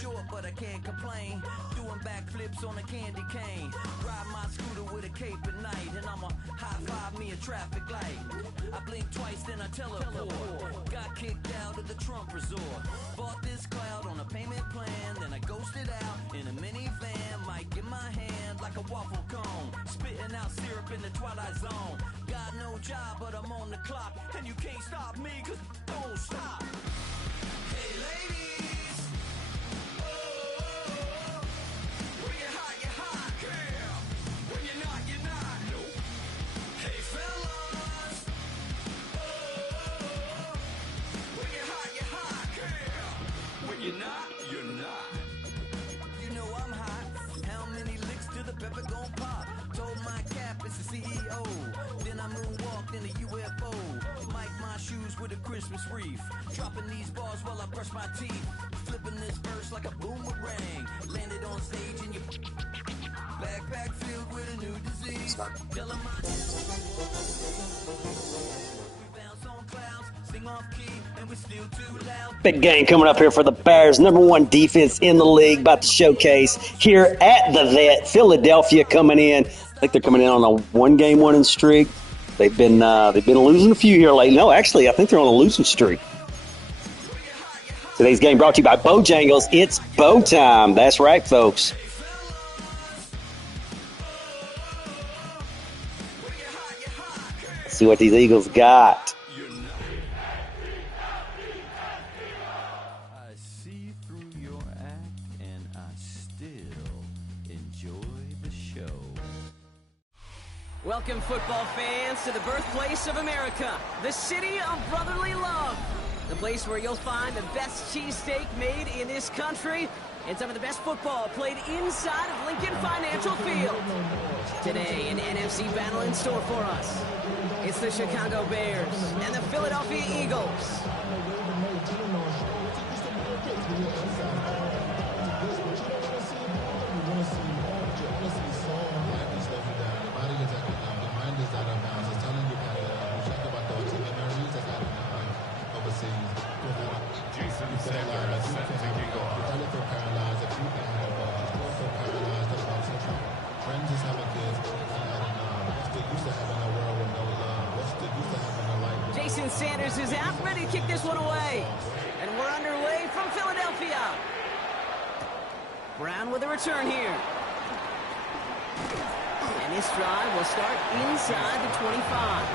short, but I can't complain. Doing backflips on a candy cane. Ride my scooter with a cape at night, and I'ma high-five me a traffic light. I blink twice, then I teleport. Got kicked out of the Trump resort. Bought this cloud on a payment plan, then I ghosted out in a minivan. Mic in my hand like a waffle cone. Spitting out syrup in the twilight zone. Got no job, but I'm on the clock, and you can't stop me, cause don't stop. Hey ladies, oh, when you're hot, girl. When you're not, no. Hey fellas, oh, when you're hot, girl. When you're not, you're not. You know I'm hot. How many licks till the pepper gon' pop? Told my cap it's the CEO. Then I moonwalked in a UFO. Mic my shoes with a Christmas wreath. Dropping these bars while I brush my teeth. Flipping this verse like a boomerang. Landed on stage in your backpack filled with a new disease. Tell 'em I we bounce on clouds, sing off key, and we're still too loud. Big game coming up here for the Bears. #1 defense in the league, about to showcase here at the Vet. Philadelphia coming in. I think they're coming in on a one-game winning streak. They've been losing a few here lately. No, actually, I think they're on a losing streak. Today's game brought to you by Bojangles. It's bow time. That's right, folks. Let's see what these Eagles got. I see through your act, and I still enjoy the show. Welcome, football fans, to the birthplace of America, the city of brotherly love. The place where you'll find the best cheesesteak made in this country and some of the best football played inside of Lincoln Financial Field. Today, an NFC battle in store for us. It's the Chicago Bears and the Philadelphia Eagles. Jason Sanders is out, ready to kick this one away. And we're underway from Philadelphia. Brown with a return here. And this drive will start inside the 25.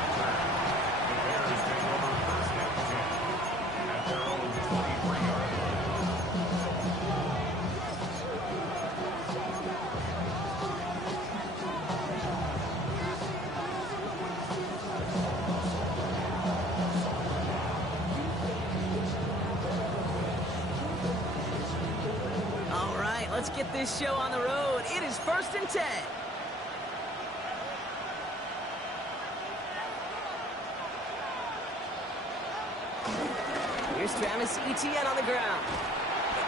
Let's get this show on the road. It is 1st and 10. Here's Travis Etienne on the ground.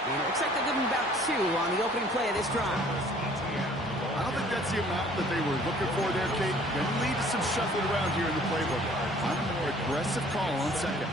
And it looks like they're giving about 2 on the opening play of this drive. I don't think that's the amount that they were looking for there, Kate. Going to lead to some shuffling around here in the playbook. I'm a more aggressive call on second.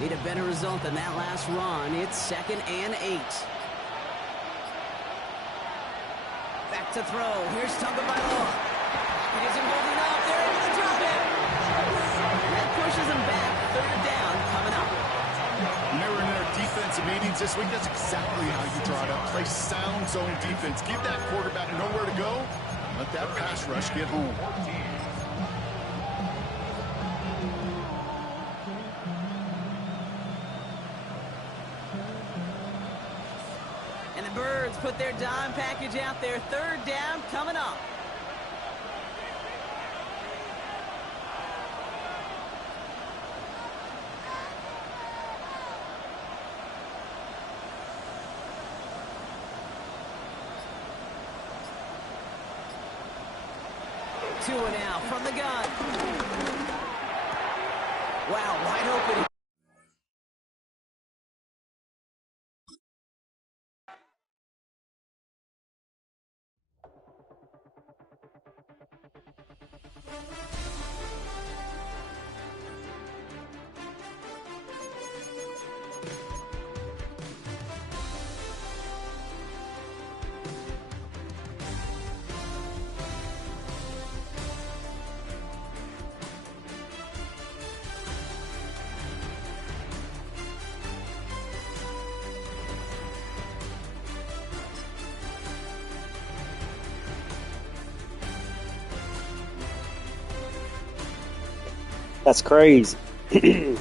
Need a better result than that last run. It's 2nd and 8. Back to throw. Here's Tagovailoa. He isn't holding up. They're able to drop it. And that pushes him back. 3rd down coming up. When they were in their defensive meetings this week, that's exactly how you draw it up. Play sound zone defense. Give that quarterback nowhere to go. Let that pass rush get home. Birds put their dime package out there. 3rd down coming up. Tua now from the gun. Wow, wide open. That's crazy. A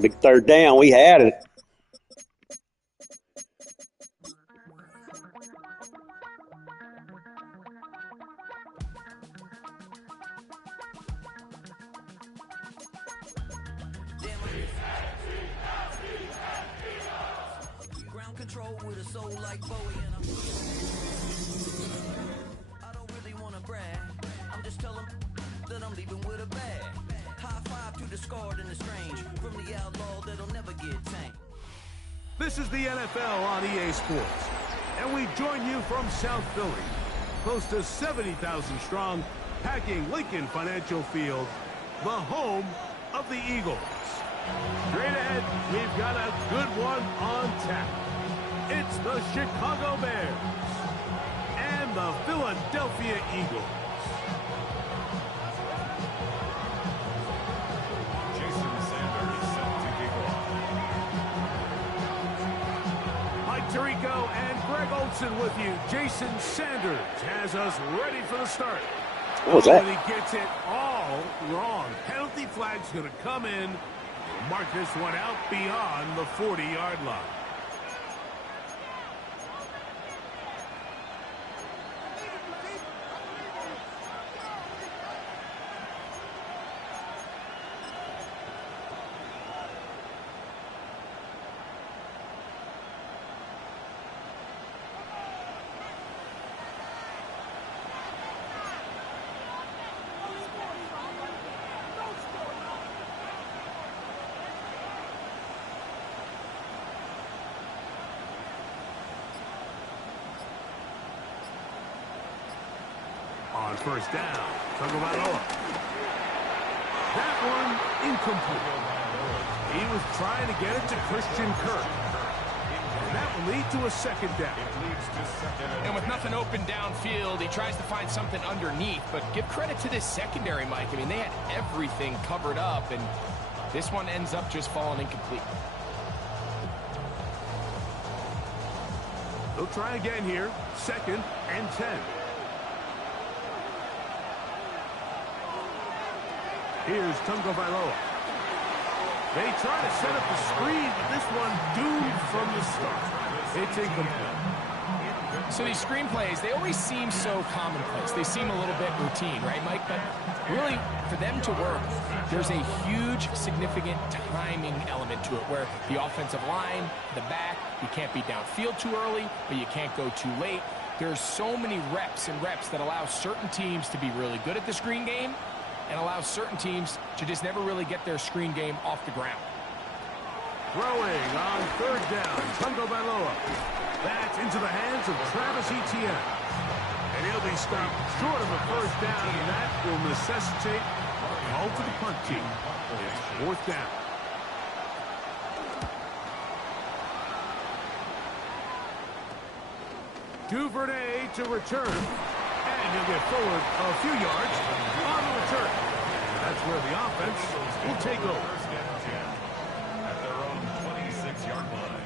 big third down. We had it. Ground control with a soul like Bowie and I don't really want to brag. I'm just telling that I'm leaving with a bag. High five to the scarred and the strange. From the outlaw that'll never get tamed. This is the NFL on EA Sports, and we join you from South Philly, close to 70,000 strong, packing Lincoln Financial Field, the home of the Eagles. Straight ahead, we've got a good one on tap. It's the Chicago Bears and the Philadelphia Eagles. Mike Tirico and Greg Olson with you. Jason Sanders has us ready for the start. What was that? And he gets it all wrong. Penalty flag's going to come in. Mark this one out beyond the 40-yard line. On first down, Tagovailoa. That one incomplete. He was trying to get it to Christian Kirk. And that will lead to a second down. And with nothing open downfield, he tries to find something underneath. But give credit to this secondary, Mike. I mean, they had everything covered up, and this one ends up just falling incomplete. They'll try again here. 2nd and 10. Here's Tagovailoa. They try to set up the screen, but this one doomed from the start. It's incomplete. So these screenplays, they always seem so commonplace. They seem a little bit routine, right, Mike? But really, for them to work, there's a huge, significant timing element to it where the offensive line, the back, you can't be downfield too early, but you can't go too late. There's so many reps and reps that allow certain teams to be really good at the screen game and allows certain teams to just never really get their screen game off the ground. Throwing on third down, Tagovailoa. That's into the hands of Travis Etienne. And he'll be stopped short of a first down, and that will necessitate a call to the punt team. It's 4th down. Duvernay to return. And he'll get forward a few yards on the return. That's where the offense will take over. At their own 26-yard line.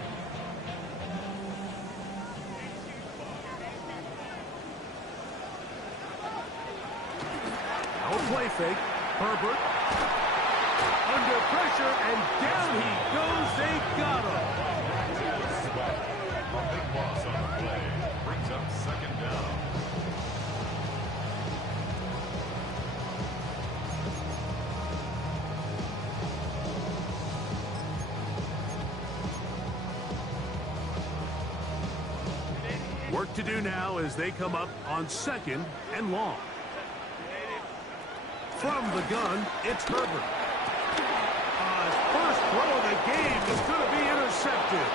No play fake. Herbert. Under pressure, and down he goes. They got him. A big loss on the play. Brings up 2nd down. Work to do now as they come up on 2nd and long. From the gun, it's Herbert. His first throw of the game is going to be intercepted.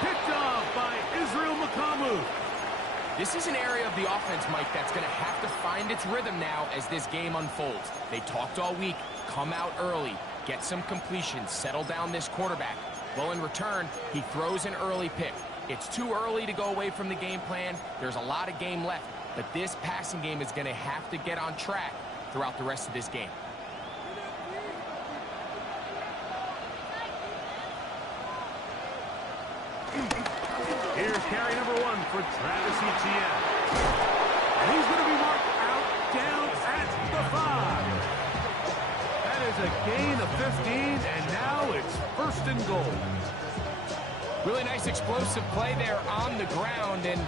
Picked off by Israel Makamu. This is an area of the offense, Mike, that's going to have to find its rhythm now as this game unfolds. They talked all week, come out early, get some completions, settle down this quarterback. Well, in return, he throws an early pick. It's too early to go away from the game plan. There's a lot of game left, but this passing game is going to have to get on track throughout the rest of this game. Here's carry number 1 for Travis Etienne. And he's going to be marked out down at the 5. That is a gain of 15, and now it's 1st and goal. Really nice explosive play there on the ground. And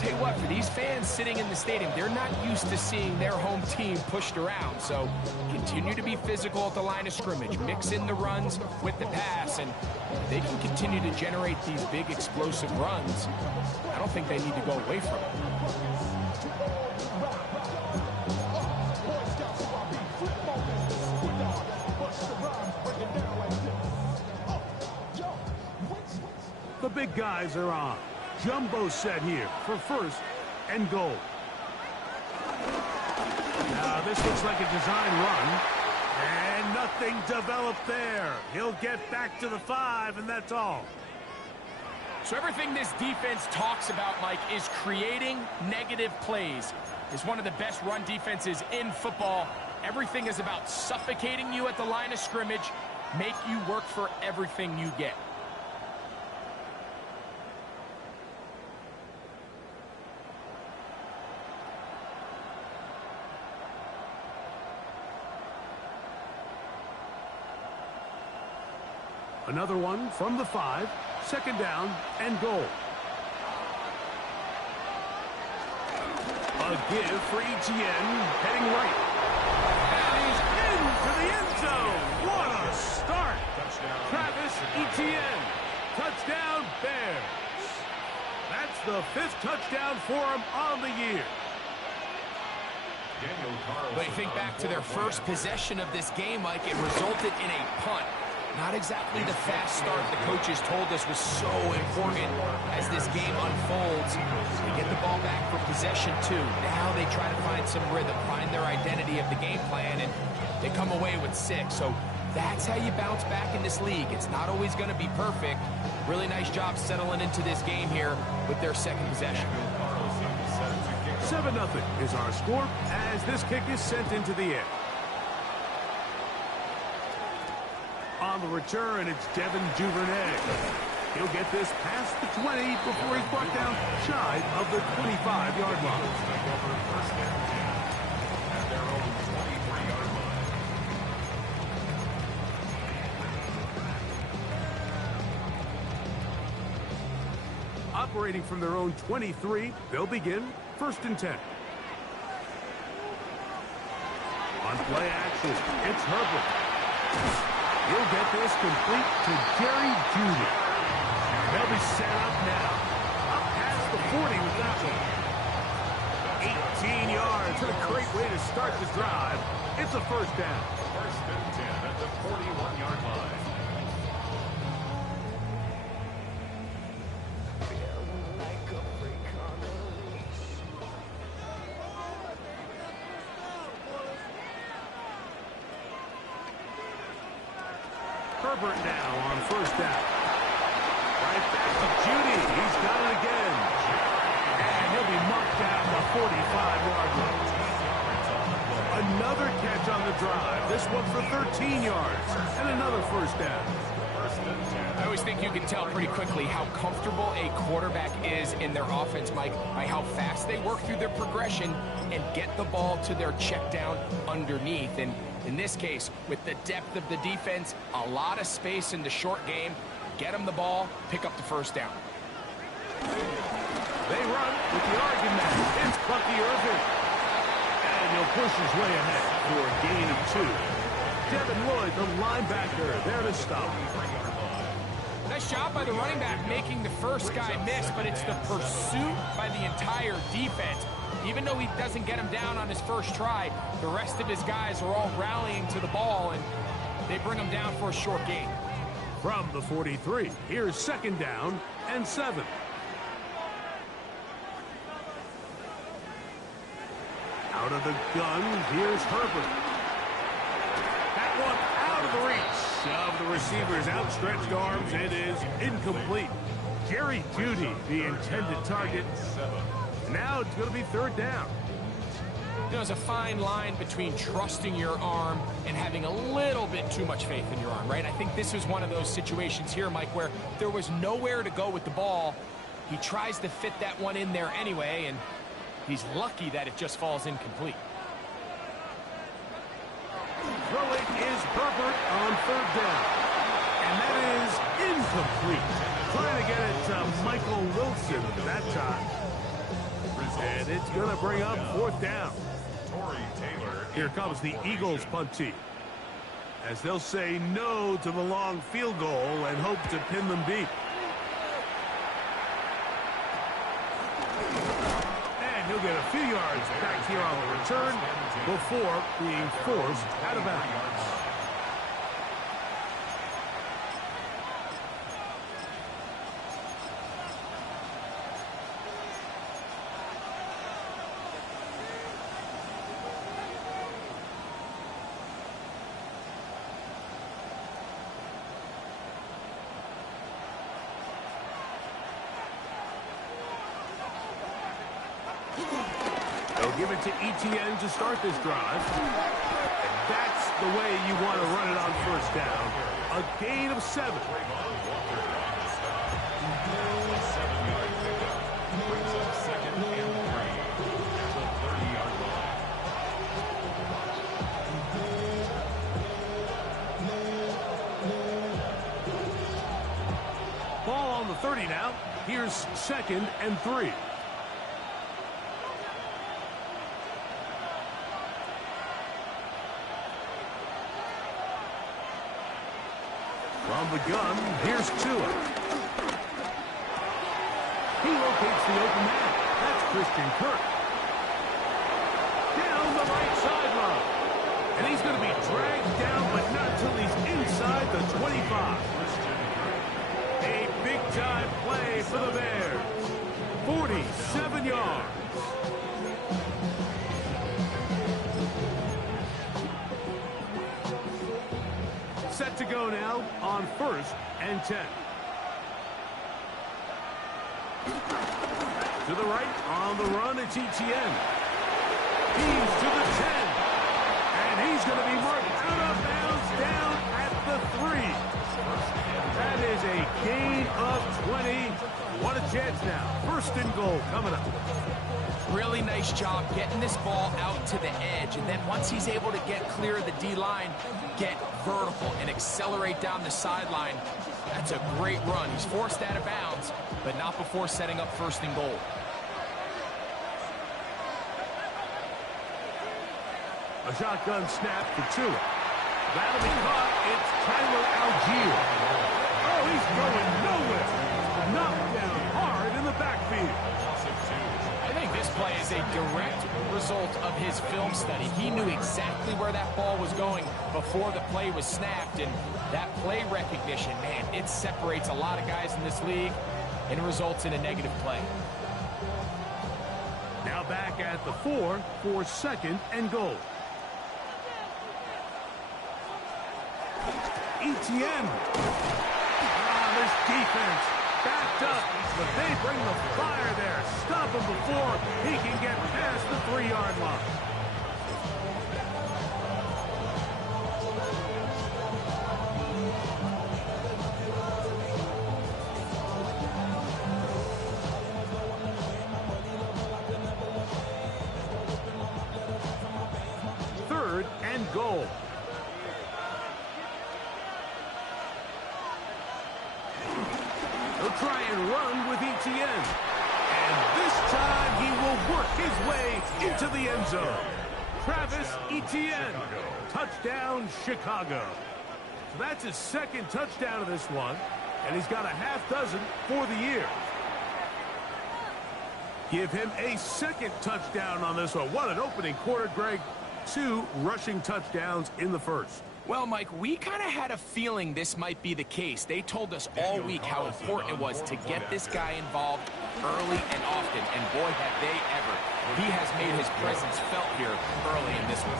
tell you what, for these fans sitting in the stadium, they're not used to seeing their home team pushed around. So continue to be physical at the line of scrimmage. Mix in the runs with the pass. And they can continue to generate these big explosive runs. I don't think they need to go away from it. The big guys are on. Jumbo set here for 1st and goal. Now this looks like a design run. And nothing developed there. He'll get back to the 5, and that's all. So everything this defense talks about, Mike, is creating negative plays. It's one of the best run defenses in football. Everything is about suffocating you at the line of scrimmage, make you work for everything you get. Another one from the 5, 2nd down and goal. A give for Etienne, heading right. And he's into the end zone. What a start. Travis Etienne. Touchdown, Bears. That's the 5th touchdown for him on the year. But you think back to their first possession of this game, Mike, it resulted in a punt. Not exactly the fast start the coaches told us was so important as this game unfolds. They get the ball back for possession 2. Now they try to find some rhythm, find their identity of the game plan, and they come away with 6. So that's how you bounce back in this league. It's not always going to be perfect. Really nice job settling into this game here with their 2nd possession. 7-0 is our score as this kick is sent into the air. On the return, it's Devin Duvernay. He'll get this past the 20 before he's brought down shy of the 25-yard line. Operating from their own 23, they'll begin 1st and 10. On play action, it's Herbert. He'll get this complete to Jerry Jeudy. They'll be set up now. Up past the 40 with that one. 18 yards. What a great way to start the drive. It's a 1st down. 1st and 10 at the 41-yard line. Herbert now on 1st down. Right back to Jeudy. He's got it again. And he'll be marked down the 45-yard line. Another catch on the drive. This one for 13 yards. And another 1st down. I always think you can tell pretty quickly how comfortable a quarterback is in their offense, Mike, by how fast they work through their progression and get the ball to their check down underneath. And in this case, with the depth of the defense, a lot of space in the short game, get them the ball, pick up the 1st down. They run with the argument. It's Bucky Irving. And he'll push his way ahead for a gain of 2. Devin Lloyd, the linebacker, there to stop. Nice job by the running back making the first guy miss, but it's the pursuit by by the entire defense. Even though he doesn't get him down on his first try, the rest of his guys are all rallying to the ball, and they bring him down for a short gain. From the 43, here's 2nd down and 7. Out of the gun, here's Herbert. That one out of the reach of the receiver's outstretched arms. It is incomplete. Jerry Jeudy, the intended target. Now it's going to be 3rd down. There's a fine line between trusting your arm and having a little bit too much faith in your arm, right? I think this was one of those situations here, Mike, where there was nowhere to go with the ball. He tries to fit that one in there anyway, and he's lucky that it just falls incomplete. Throwing is Herbert on 3rd down. And that is incomplete. Trying to get it to Michael Wilson that time. And it's going to bring up 4th down. Here comes the Eagles punt team, as they'll say no to the long field goal and hope to pin them deep. And he'll get a few yards back here on the return before being forced out of bounds. They'll give it to Etienne to start this drive. And that's the way you want to run it on 1st down. A gain of 7. Ball on the 30 now. Here's 2nd and 3. From the gun, here's Tua. He locates the open man. That's Christian Kirk. Down the right sideline. And he's going to be dragged down, but not till he's inside the 25. A big-time play for the Bears. 47 yards. Set to go now on 1st and 10. To the right, on the run, it's Etienne. He's to the 10. And he's going to be marked out of bounds down at the 3. That is a gain of 20. What a chance now. 1st and goal coming up. Really nice job getting this ball out to the edge, and then once he's able to get clear of the D-line, get vertical and accelerate down the sideline. That's a great run. He's forced out of bounds, but not before setting up 1st and goal. A shotgun snap for Tua. That'll be caught. It's Tyler Algier. Oh, he's going nowhere. Knocked down hard in the backfield. I think this play is a direct result of his film study. He knew exactly where that ball was going before the play was snapped, and that play recognition, man, it separates a lot of guys in this league and results in a negative play. Now back at the 4 for 2nd and goal. Etienne. This defense backed up, but they bring the fire there. Stop him before he can get past the 3-yard line. Third and goal. He'll try and run with Etienne. And this time he will work his way into the end zone. Travis Etienne. Touchdown, Chicago. So that's his 2nd touchdown of this one. And he's got a half dozen for the year. Give him a second touchdown on this one. What an opening quarter, Greg. 2 rushing touchdowns in the first. Well, Mike, we kind of had a feeling this might be the case. They told us all week how important it was to get this guy involved early and often, and boy, have they ever. He has made his presence felt here early in this one.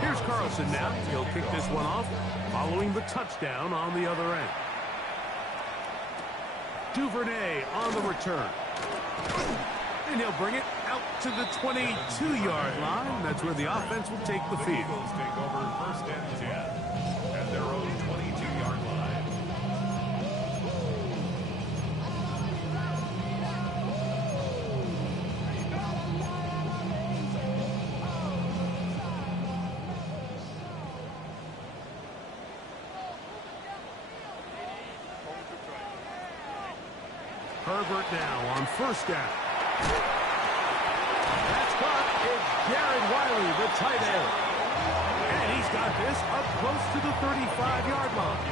Here's Carlson now. He'll kick this one off, following the touchdown on the other end. Duvernay on the return. And he'll bring it out to the 22-yard line. That's where the offense will take the field. Take over first and 10 at their own 22-yard line. Herbert now on first down. That's caught. It's Jared Wiley, the tight end. And he's got this up close to the 35-yard line.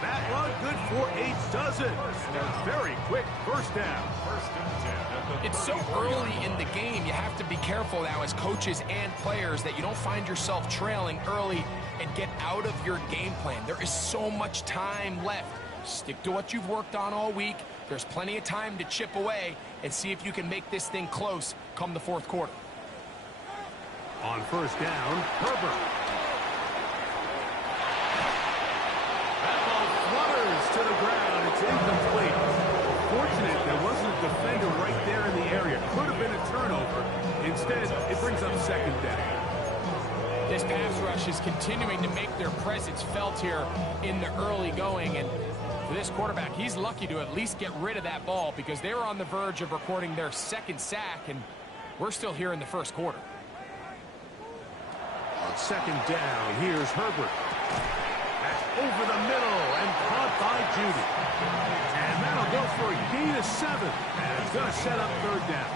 That run good for a dozen. And a very quick first down. It's so early in the game, you have to be careful now as coaches and players that you don't find yourself trailing early and get out of your game plan. There is so much time left. Stick to what you've worked on all week. There's plenty of time to chip away and see if you can make this thing close come the fourth quarter. On first down, Herbert. That ball flutters to the ground. It's incomplete. Fortunate there wasn't a defender right there in the area. Could have been a turnover. Instead, it brings up second down. This pass rush is continuing to make their presence felt here in the early going, and for this quarterback, he's lucky to at least get rid of that ball because they were on the verge of recording their second sack, and we're still here in the first quarter. On second down, here's Herbert. That's over the middle and caught by Judy. And that'll go for a gain of 7. And it's going to set up third down.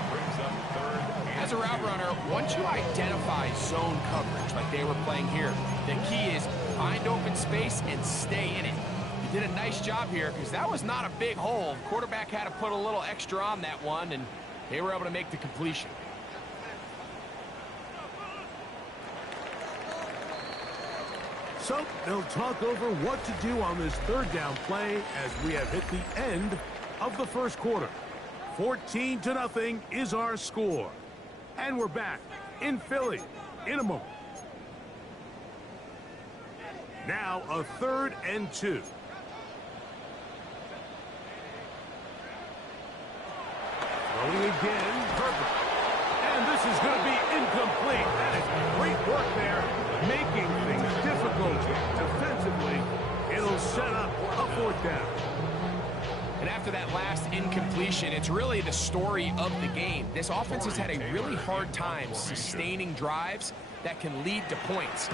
As a route runner, once you identify zone coverage like they were playing here, the key is find open space and stay in it. You did a nice job here because that was not a big hole. Quarterback had to put a little extra on that one, and they were able to make the completion. So they'll talk over what to do on this third down play as we have hit the end of the first quarter. 14-0 is our score. And we're back in Philly in a moment. Now a 3rd and 2. Throwing again, Herbert. And this is going to be incomplete. That is great work there, making things difficult defensively. It'll set up a 4th down. And after that last incompletion, it's really the story of the game. This offense has had a really hard time sustaining drives that can lead to points.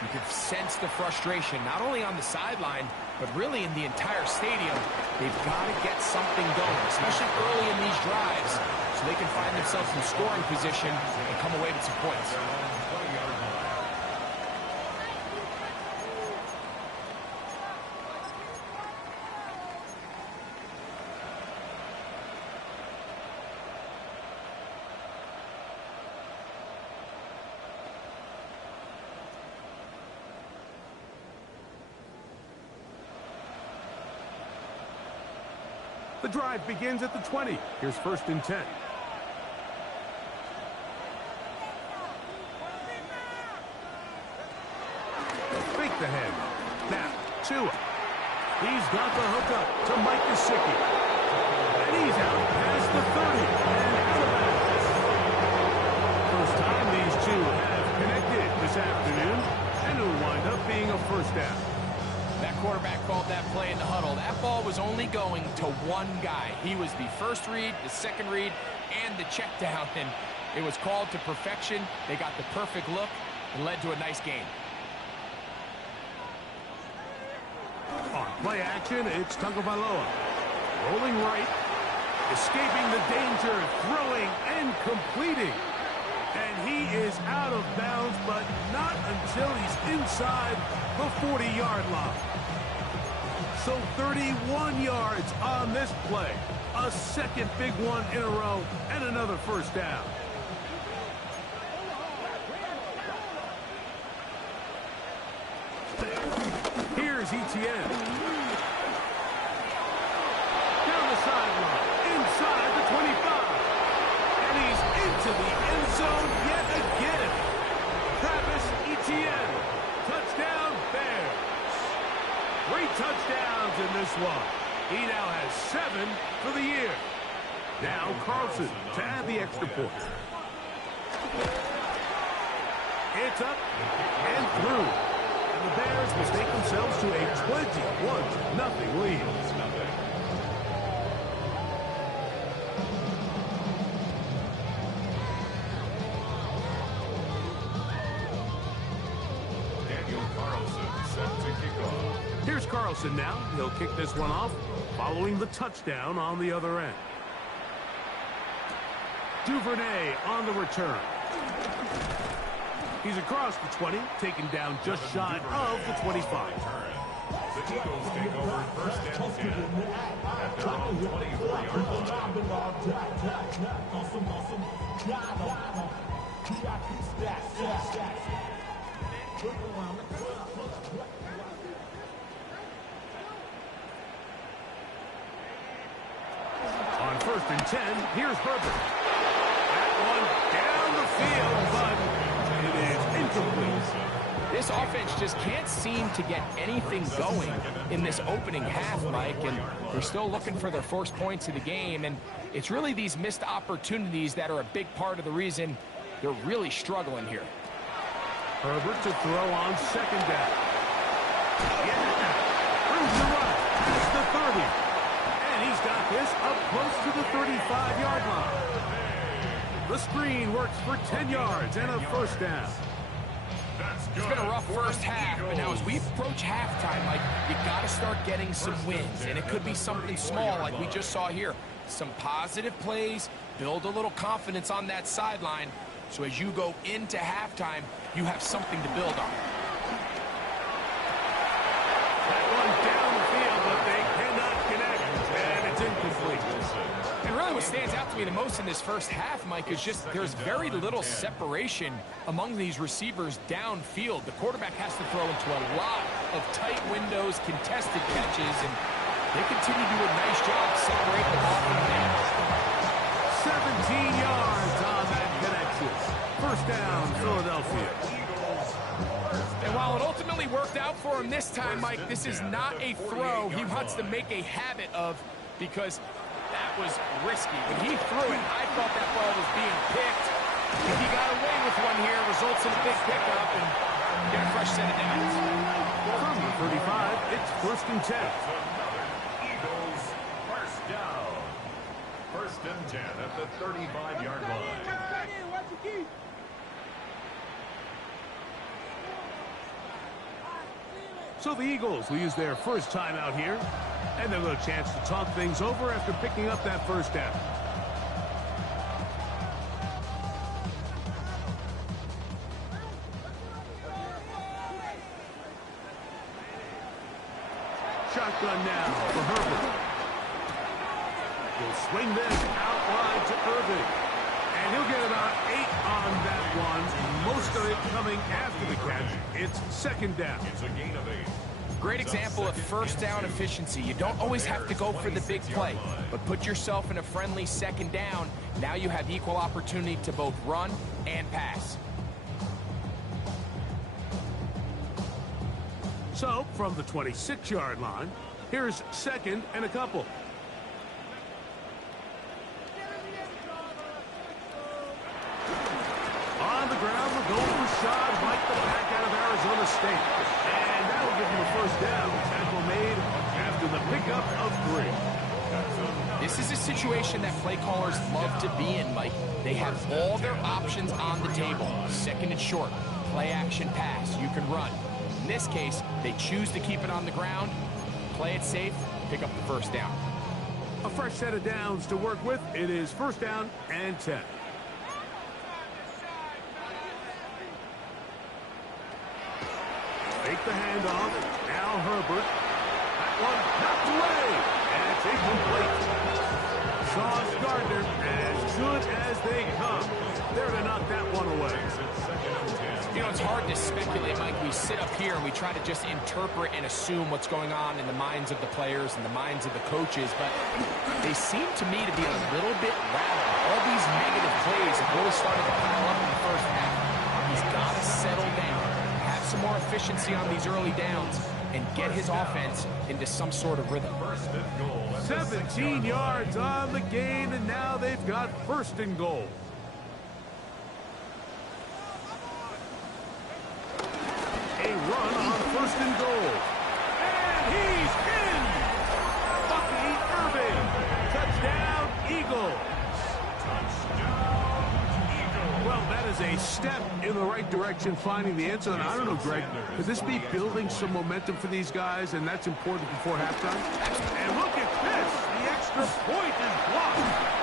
You can sense the frustration, not only on the sideline, but really in the entire stadium. They've got to get something going, especially early in these drives, so they can find themselves in scoring position and come away with some points. The drive begins at the 20. Here's 1st and 10. Fake the head. Now, Tua. He's got the hook up to Mike Gesicki. And he's out past the 30. And out of bounds. First time these two have connected this afternoon. And it'll wind up being a first down. That quarterback called that play in the huddle. That ball was only going to one guy. He was the first read, the second read, and the check down. And it was called to perfection. They got the perfect look and led to a nice game. On play action, it's Tagovailoa. Rolling right, escaping the danger, throwing and completing. And he is out of bounds, but not until he's inside the 40-yard line. So 31 yards on this play. A second big one in a row and another first down. Here's Etienne. Down the sideline, inside the 25. And he's into the end zone yet again. Travis Etienne. Touchdown, Bears. 3 touchdowns in this one. He now has 7 for the year. Now Carlson to add the extra point. It's up and through. And the Bears will take themselves to a 21-0 lead. Here's Carlson now. He'll kick this one off, following the touchdown on the other end. Duvernay on the return. He's across the 20, taken down just shy of the 25. The Eagles take over first and 10 at their own 24-yard On first and 10, here's Herbert. That one down the field, but it is incomplete. This offense just can't seem to get anything going in this opening half, Mike, and they're still looking for their first points of the game, and it's really these missed opportunities that are a big part of the reason they're really struggling here. Herbert to throw on second down. Yeah, proves the run. That's the 30. And he's got this up close to the 35-yard line. The screen works for 10 yards and a first down. It's been a rough first half, but now as we approach halftime, Mike, you got to start getting some wins, and it could be something small like we just saw here. Some positive plays, build a little confidence on that sideline, so as you go into halftime, you have something to build on. That one down the field, but they cannot connect, and it's incomplete. And really what stands out to me the most in this first half, Mike, is just there's very little separation among these receivers downfield. The quarterback has to throw into a lot of tight windows, contested catches, and they continue to do a nice job separating the ball from the man. 17 yards on that connection. First down, Philadelphia. And while it ultimately worked out for him this time, Mike, this is not a throw he wants to make a habit of, because that was risky. When he threw it, I thought that ball was being picked. If he got away with one here, results in a big pickup and get a fresh set of downs. From the 35, it's first and 10. Eagles first down. First and 10 at the 35-yard line. So the Eagles will use their first time out here, and they'll get a chance to talk things over after picking up that first down. Shotgun now for Herbert. He'll swing this out wide to Irving. And he'll get about 8 on that one. Most of it coming after the catch. It's second down. It's a gain of 8. Great example of first down efficiency. You don't always have to go for the big play, but put yourself in a friendly second down. Now you have equal opportunity to both run and pass. So, from the 26-yard line, here's second and a couple. On the ground, we're going for Rashad like the back out of Arizona State. And that'll give him a first down. Tackle made after the pickup of 3. This is a situation that play callers love to be in, Mike. They have all their options on the table. Second and short, play action pass, you can run. In this case, they choose to keep it on the ground, play it safe, pick up the first down. A fresh set of downs to work with. It is first down and 10. Take the handoff. Now Herbert. That one incomplete. Sauce Gardner, as good as they come. There to knock that one away. You know, it's hard to speculate, Mike. We sit up here and we try to just interpret and assume what's going on in the minds of the players and the minds of the coaches, but they seem to me to be a little bit rattled. All these negative plays have really started to pile up in the first half. He's got to settle down, have some more efficiency on these early downs, and get his offense into some sort of rhythm. 17 yards on the gain, and now they've got first and goal. A run on first and goal. And he's in! Bucky Irving. Touchdown, Eagles. Well, that is a step in the right direction, finding the end zone. I don't know, Greg, could this be building some momentum for these guys, and that's important before halftime? And look at this. The extra point is blocked.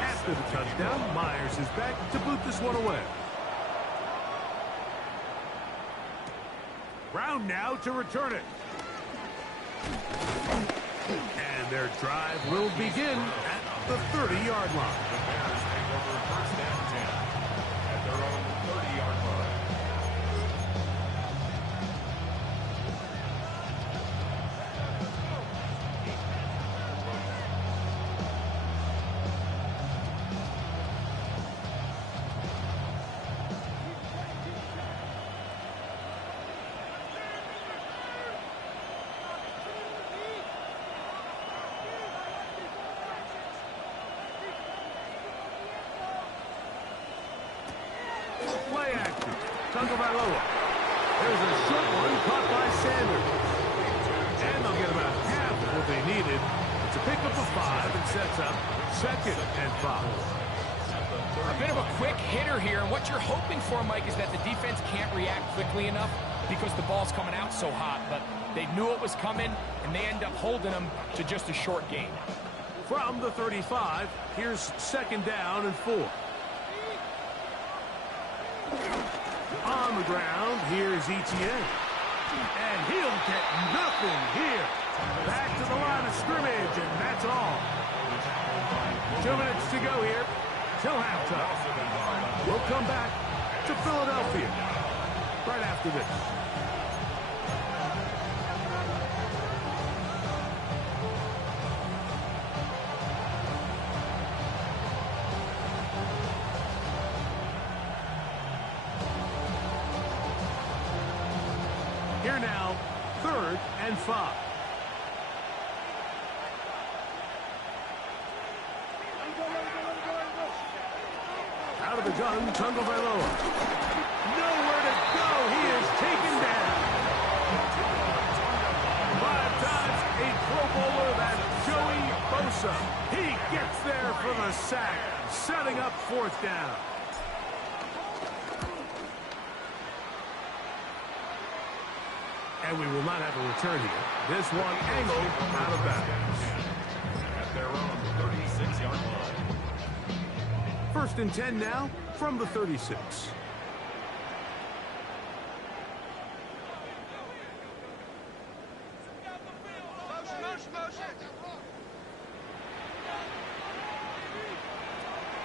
After the touchdown, Myers is back to boot this one away. Brown now to return it. And their drive will begin at the 30-yard line. The Bears take over first and 10 at their own 30-yard line. Play action. Tagovailoa. There's a short one caught by Sanders. And they'll get about half of what they needed. It's a pickup of 5 and sets up second and 5. A bit of a quick hitter here, and what you're hoping for, Mike, is that the defense can't react quickly enough because the ball's coming out so hot, but they knew it was coming, and they end up holding them to just a short gain. From the 35, here's second down and 4. On the ground, here's Etienne. And he'll get nothing here. Back to the line of scrimmage, and that's all. 2 minutes to go here till halftime. We'll come back to Philadelphia right after this. Here now, 3rd and 5. Out of the gun, Tagovailoa. Nowhere to go. He is taken down. 5 times a Pro Bowler, that's Joey Bosa. He gets there for the sack, setting up 4th down. And we will not have a return here. This one angled out of bounds. At their own 36-yard line. 1st and 10 now from the 36.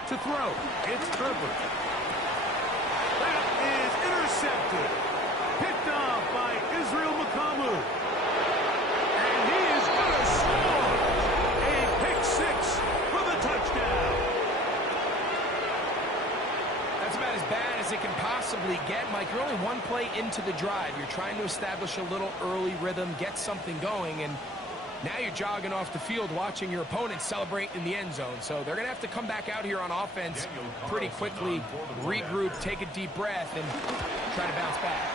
To throw, it's Herbert. That is intercepted. Picked off by Israel McCollum. And he is going to score. A pick 6 for the touchdown. That's about as bad as it can possibly get, Mike. You're only one play into the drive. You're trying to establish a little early rhythm, get something going, and now you're jogging off the field watching your opponent celebrate in the end zone. So they're going to have to come back out here on offense pretty quickly, regroup, take a deep breath, and try to bounce back.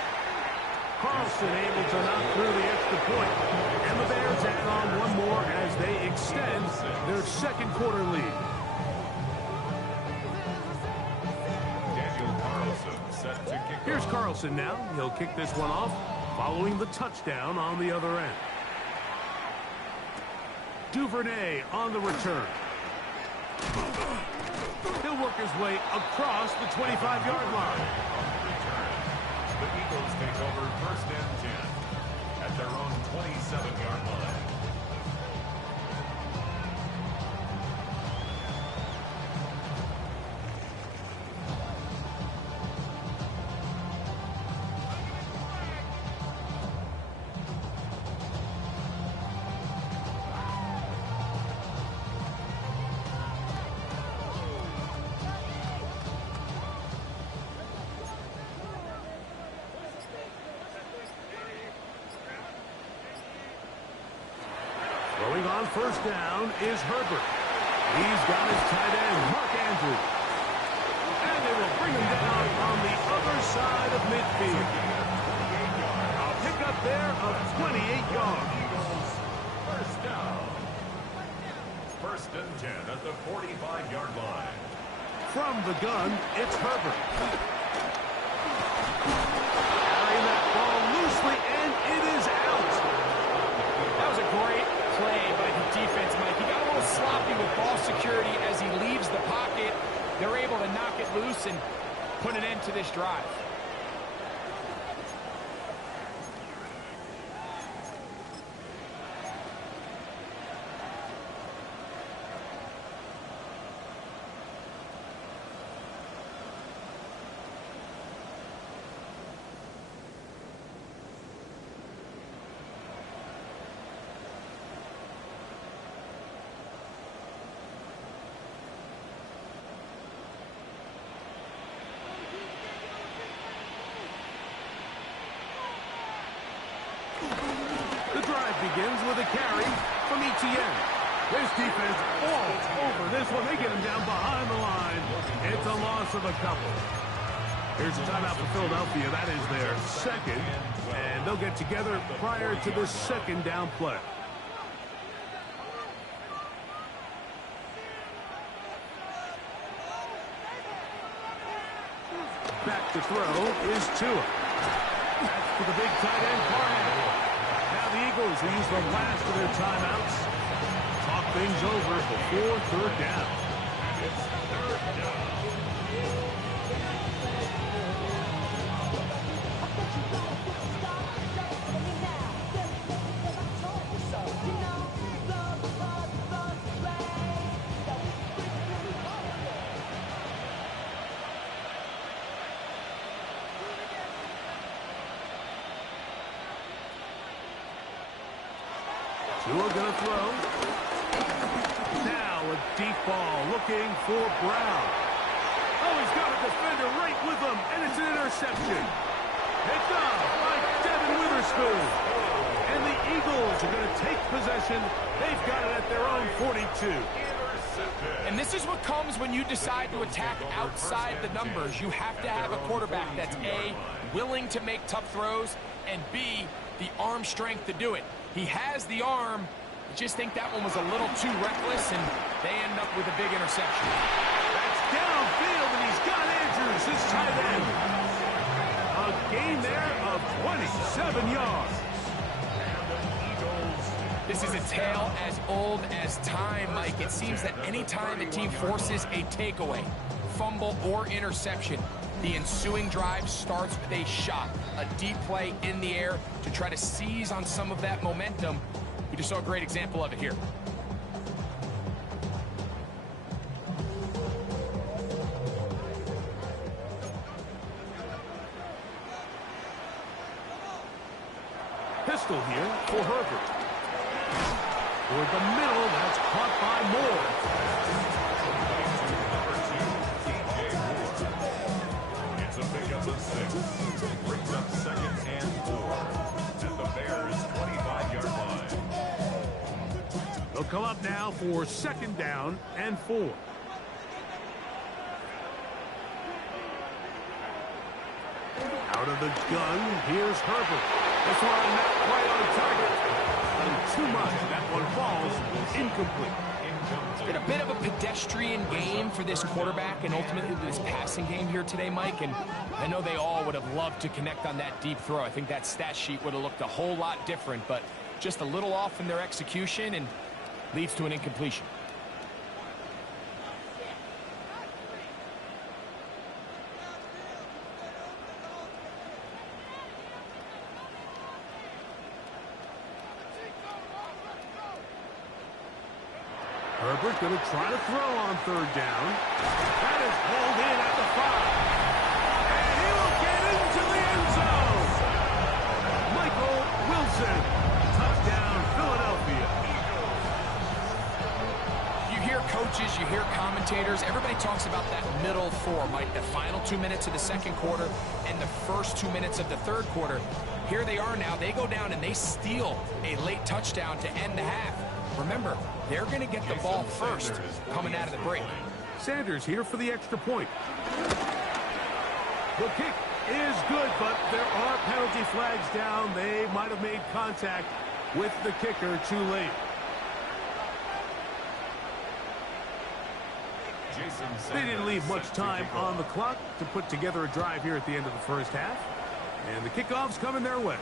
Carlson able to knock through the extra point. And the Bears add on one more as they extend their 2nd quarter lead. Here's Carlson now. He'll kick this one off following the touchdown on the other end. Duvernay on the return. He'll work his way across the 25-yard line. The Eagles take over first and 10 at their own 27-yard line. Throwing on first down is Herbert. He's got his tight end, Mark Andrews. And they will bring him down on the other side of midfield. A pickup there of 28 yards. Eagles first down. First and 10 at the 45-yard line. From the gun, it's Herbert. Carrying that ball loosely, and it is out. That was a great play by the defense, Mike. He got a little sloppy with ball security as he leaves the pocket. They're able to knock it loose and put an end to this drive. Begins with a carry from Etienne. This defense falls over this one. They get him down behind the line. It's a loss of a couple. Here's a timeout for Philadelphia. That is their second. And they'll get together prior to the second down play. Back to throw is Tua. That's for the big tight end, Parham. Now the Eagles will use the last of their timeouts. Talk things over before third down. It's third down. Tua gonna throw. Now a deep ball looking for Brown. Oh, he's got a defender right with him, and it's an interception. Picked up by Devin Witherspoon. And the Eagles are going to take possession. They've got it at their own 42. And this is what comes when you decide to attack outside the numbers. You have to have a quarterback that's A, willing to make tough throws, and B, the arm strength to do it. He has the arm. I just think that one was a little too reckless, and they end up with a big interception. That's downfield, and he's got Andrews, his tight end. A gain there of 27 yards. This is a tale as old as time, Mike. It seems that any time a team forces a takeaway, fumble, or interception, the ensuing drive starts with a shot, a deep play in the air to try to seize on some of that momentum. We just saw a great example of it here. Pistol here for Herbert. Toward the middle, that's caught by Moore. It's a pickup of 6. Brings up second and 4 at the Bears' 25-yard line. They'll come up now for second down and 4. Out of the gun, here's Herbert. This one not quite on target. Too much. That one falls incomplete. It's been a bit of a pedestrian game for this quarterback and ultimately this passing game here today, Mike. And I know they all would have loved to connect on that deep throw. I think that stat sheet would have looked a whole lot different, but just a little off in their execution. And leads to an incompletion. Herbert going to try to throw on third down. That is pulled in at the 5. And he will get into the end zone. Michael Wilson. Touchdown, Philadelphia. You hear coaches, you hear commentators, everybody talks about that middle four, Mike, the final 2 minutes of the second quarter and the first 2 minutes of the third quarter. Here they are now. They go down and they steal a late touchdown to end the half. Remember, they're going to get the ball first coming out of the break. Sanders here for the extra point. The kick is good, but there are penalty flags down. They might have made contact with the kicker too late. They didn't leave much time on the clock to put together a drive here at the end of the first half. And the kickoff's coming their way.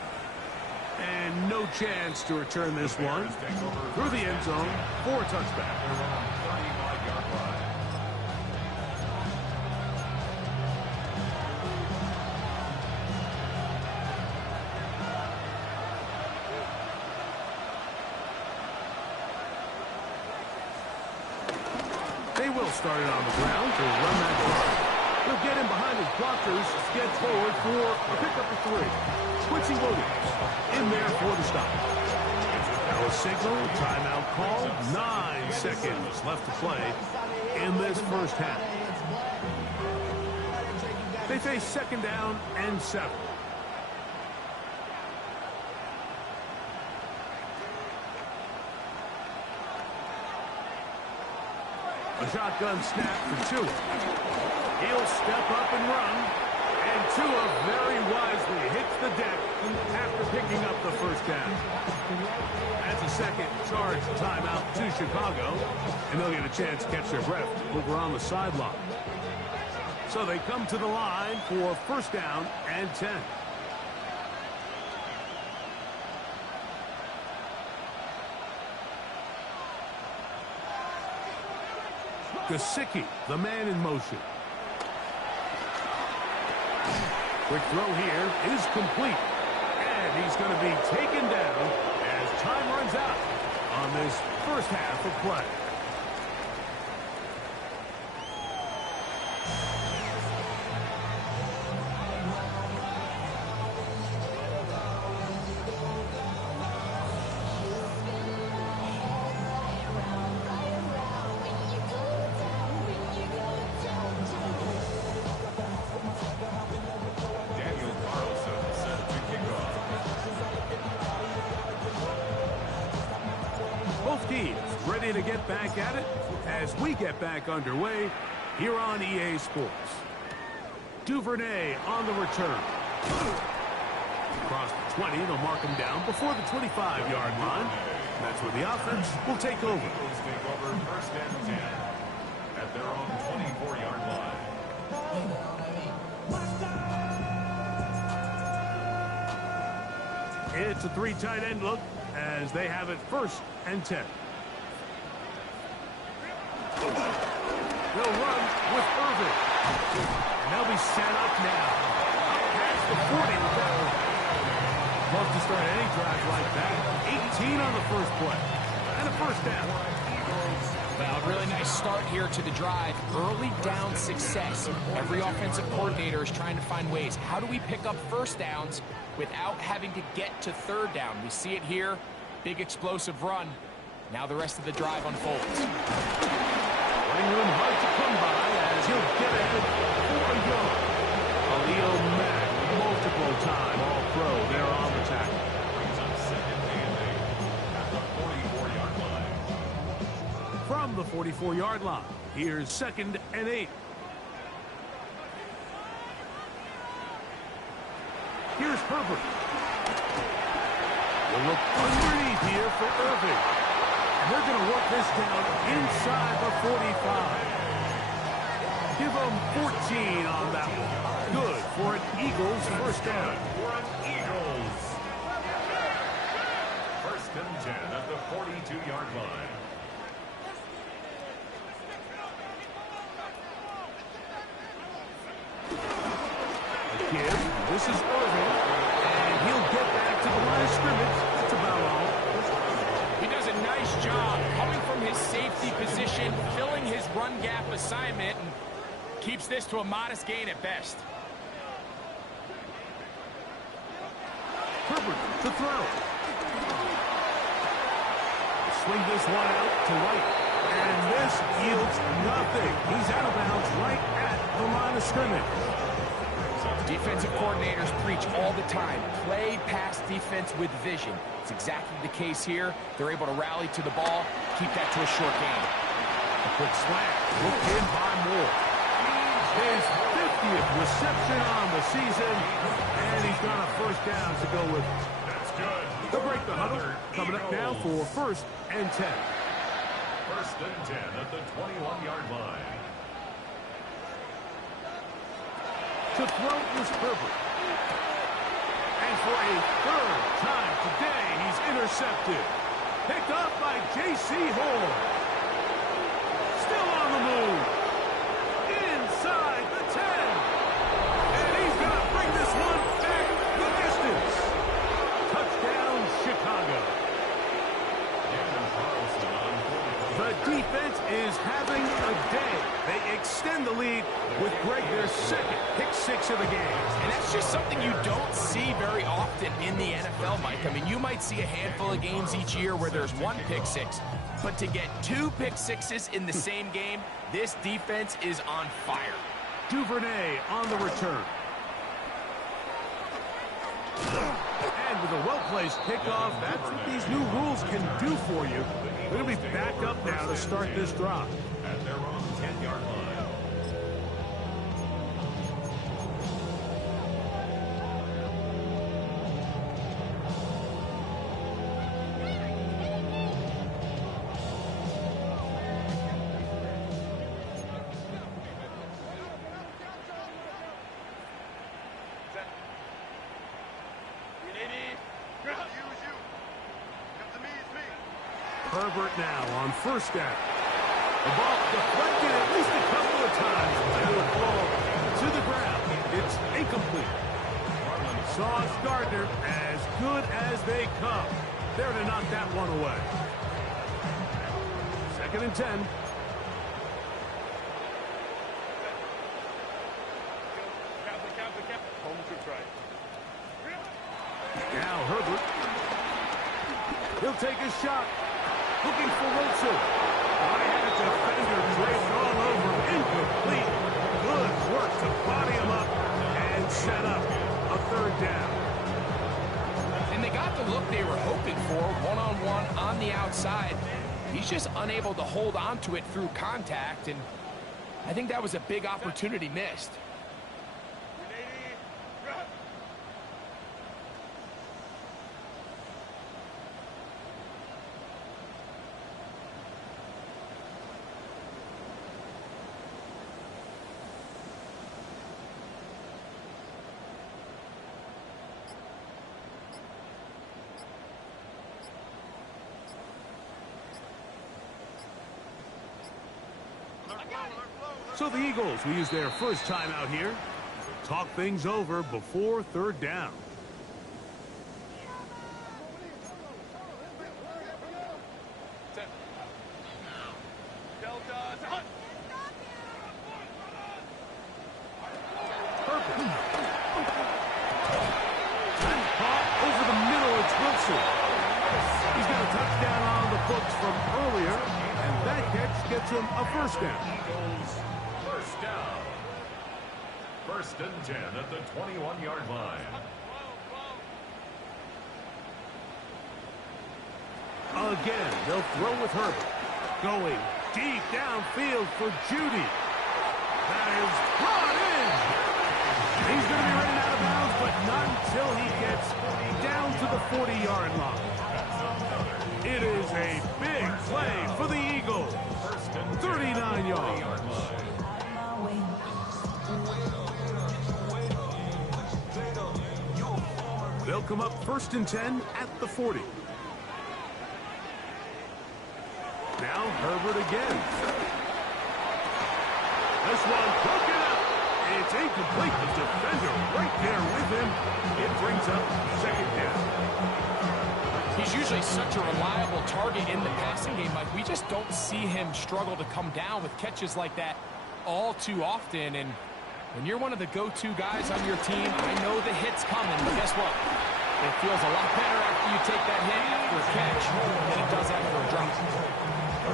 And no chance to return this one through the end zone for a touchback. They will start it on the ground to run that block. He'll get him behind his blockers, get forward for a pickup of 3. Quincy Williams in there for the stop. Now a signal, timeout called. 9 seconds left to play in this first half. They face second down and 7. A shotgun snap for Tua. He'll step up and run. And Tua very wisely hits the deck after picking up the first down. That's a second charge timeout to Chicago. And they'll get a chance to catch their breath over on the sideline. So they come to the line for first down and 10. Gesicki, the man in motion. Quick throw here is complete. And he's going to be taken down as time runs out on this first half of play. Ready to get back at it as we get back underway here on EA Sports. Duvernay on the return. Across the 20, they'll mark him down before the 25-yard line. That's where the offense will take over. First and 10 at their own 24-yard line. It's a 3 tight end look as they have it first and 10. They'll run with Irving. And they'll be set up now. Up past the 40 with that one. Love to start any drive like that. 18 on the first play. And a first down. Well, a really nice start here to the drive. Early down success. Every offensive coordinator is trying to find ways. How do we pick up first downs without having to get to third down? We see it here. Big explosive run. Now the rest of the drive unfolds. Running room hard to come by as he'll get ahead for a yard. Khalil Mack, multiple time All-Pro there on the tackle. Brings up second and 8 at the 44-yard line. From the 44-yard line, here's second and 8. Here's Herbert. We'll look underneath here for Irving. And they're going to work this down inside the 45. Give them 14 on that one. Good for an Eagles first down. For an Eagles. First and 10 at the 42-yard line. This is Irving, and he'll get back to the line of scrimmage. That's about all. He does a nice job coming from his safety position, filling his run gap assignment, and keeps this to a modest gain at best. Herbert to throw. Swing this one out to right. And this yields nothing. He's out of bounds right at the line of scrimmage. Defensive coordinators preach all the time, play pass defense with vision. It's exactly the case here. They're able to rally to the ball, keep that to a short gain. A quick slant, hooked in by Moore. His 50th reception on the season, and he's got a first down to go with. That's good. They'll break the huddle. Coming up now for 1st and 10. 1st and 10 at the 21-yard line. To throw is Herbert. And for a third time today, he's intercepted. Picked up by J.C. Horn. Still on the move. Inside the 10. And he's going to bring this one back the distance. Touchdown, Chicago. The defense is having a day. They extend the lead with Greg, their second pick-6 of the game. And that's just something you don't see very often in the NFL, Mike. I mean, you might see a handful of games each year where there's one pick-6. But to get 2 pick-6s in the same game, this defense is on fire. Duvernay on the return. And with a well-placed kickoff, that's what these new rules can do for you. They're going to be back up now to start this drive. At their own 10-yard line. Herbert now on 1st down. The ball deflected at least a couple of times. And it will fall to the ground. It's incomplete. Sauce Gardner as good as they come. There to knock that one away. 2nd and 10. Now Herbert. He'll take a shot. Looking for Wilson. I had a defender draped all over. Incomplete. Good work to body him up and set up a 3rd down. And they got the look they were hoping for, one-on-one on the outside. He's just unable to hold on to it through contact, and I think that was a big opportunity missed. So the Eagles will use their first time out here. Talk things over before 3rd down. Perfect. Caught over the middle, it's Wilson. He's got a touchdown on the books from earlier, and that catch gets him a 1st down. 1st down. 1st and 10 at the 21-yard line. Again, they'll throw with Herbert. Going deep downfield for Judy. That is brought in. He's going to be running out of bounds, but not until he gets down to the 40-yard line. It is a big play for the Eagles. 39 yards. They'll come up 1st and 10 at the 40. Now Herbert again. This one broken up. It's incomplete. The defender right there with him. It brings up second down. He's usually such a reliable target in the passing game, Mike. We just don't see him struggle to come down with catches like that all too often. And when you're one of the go-to guys on your team, I know the hit's coming, but guess what? It feels a lot better after you take that hit after a catch than it does after a drop.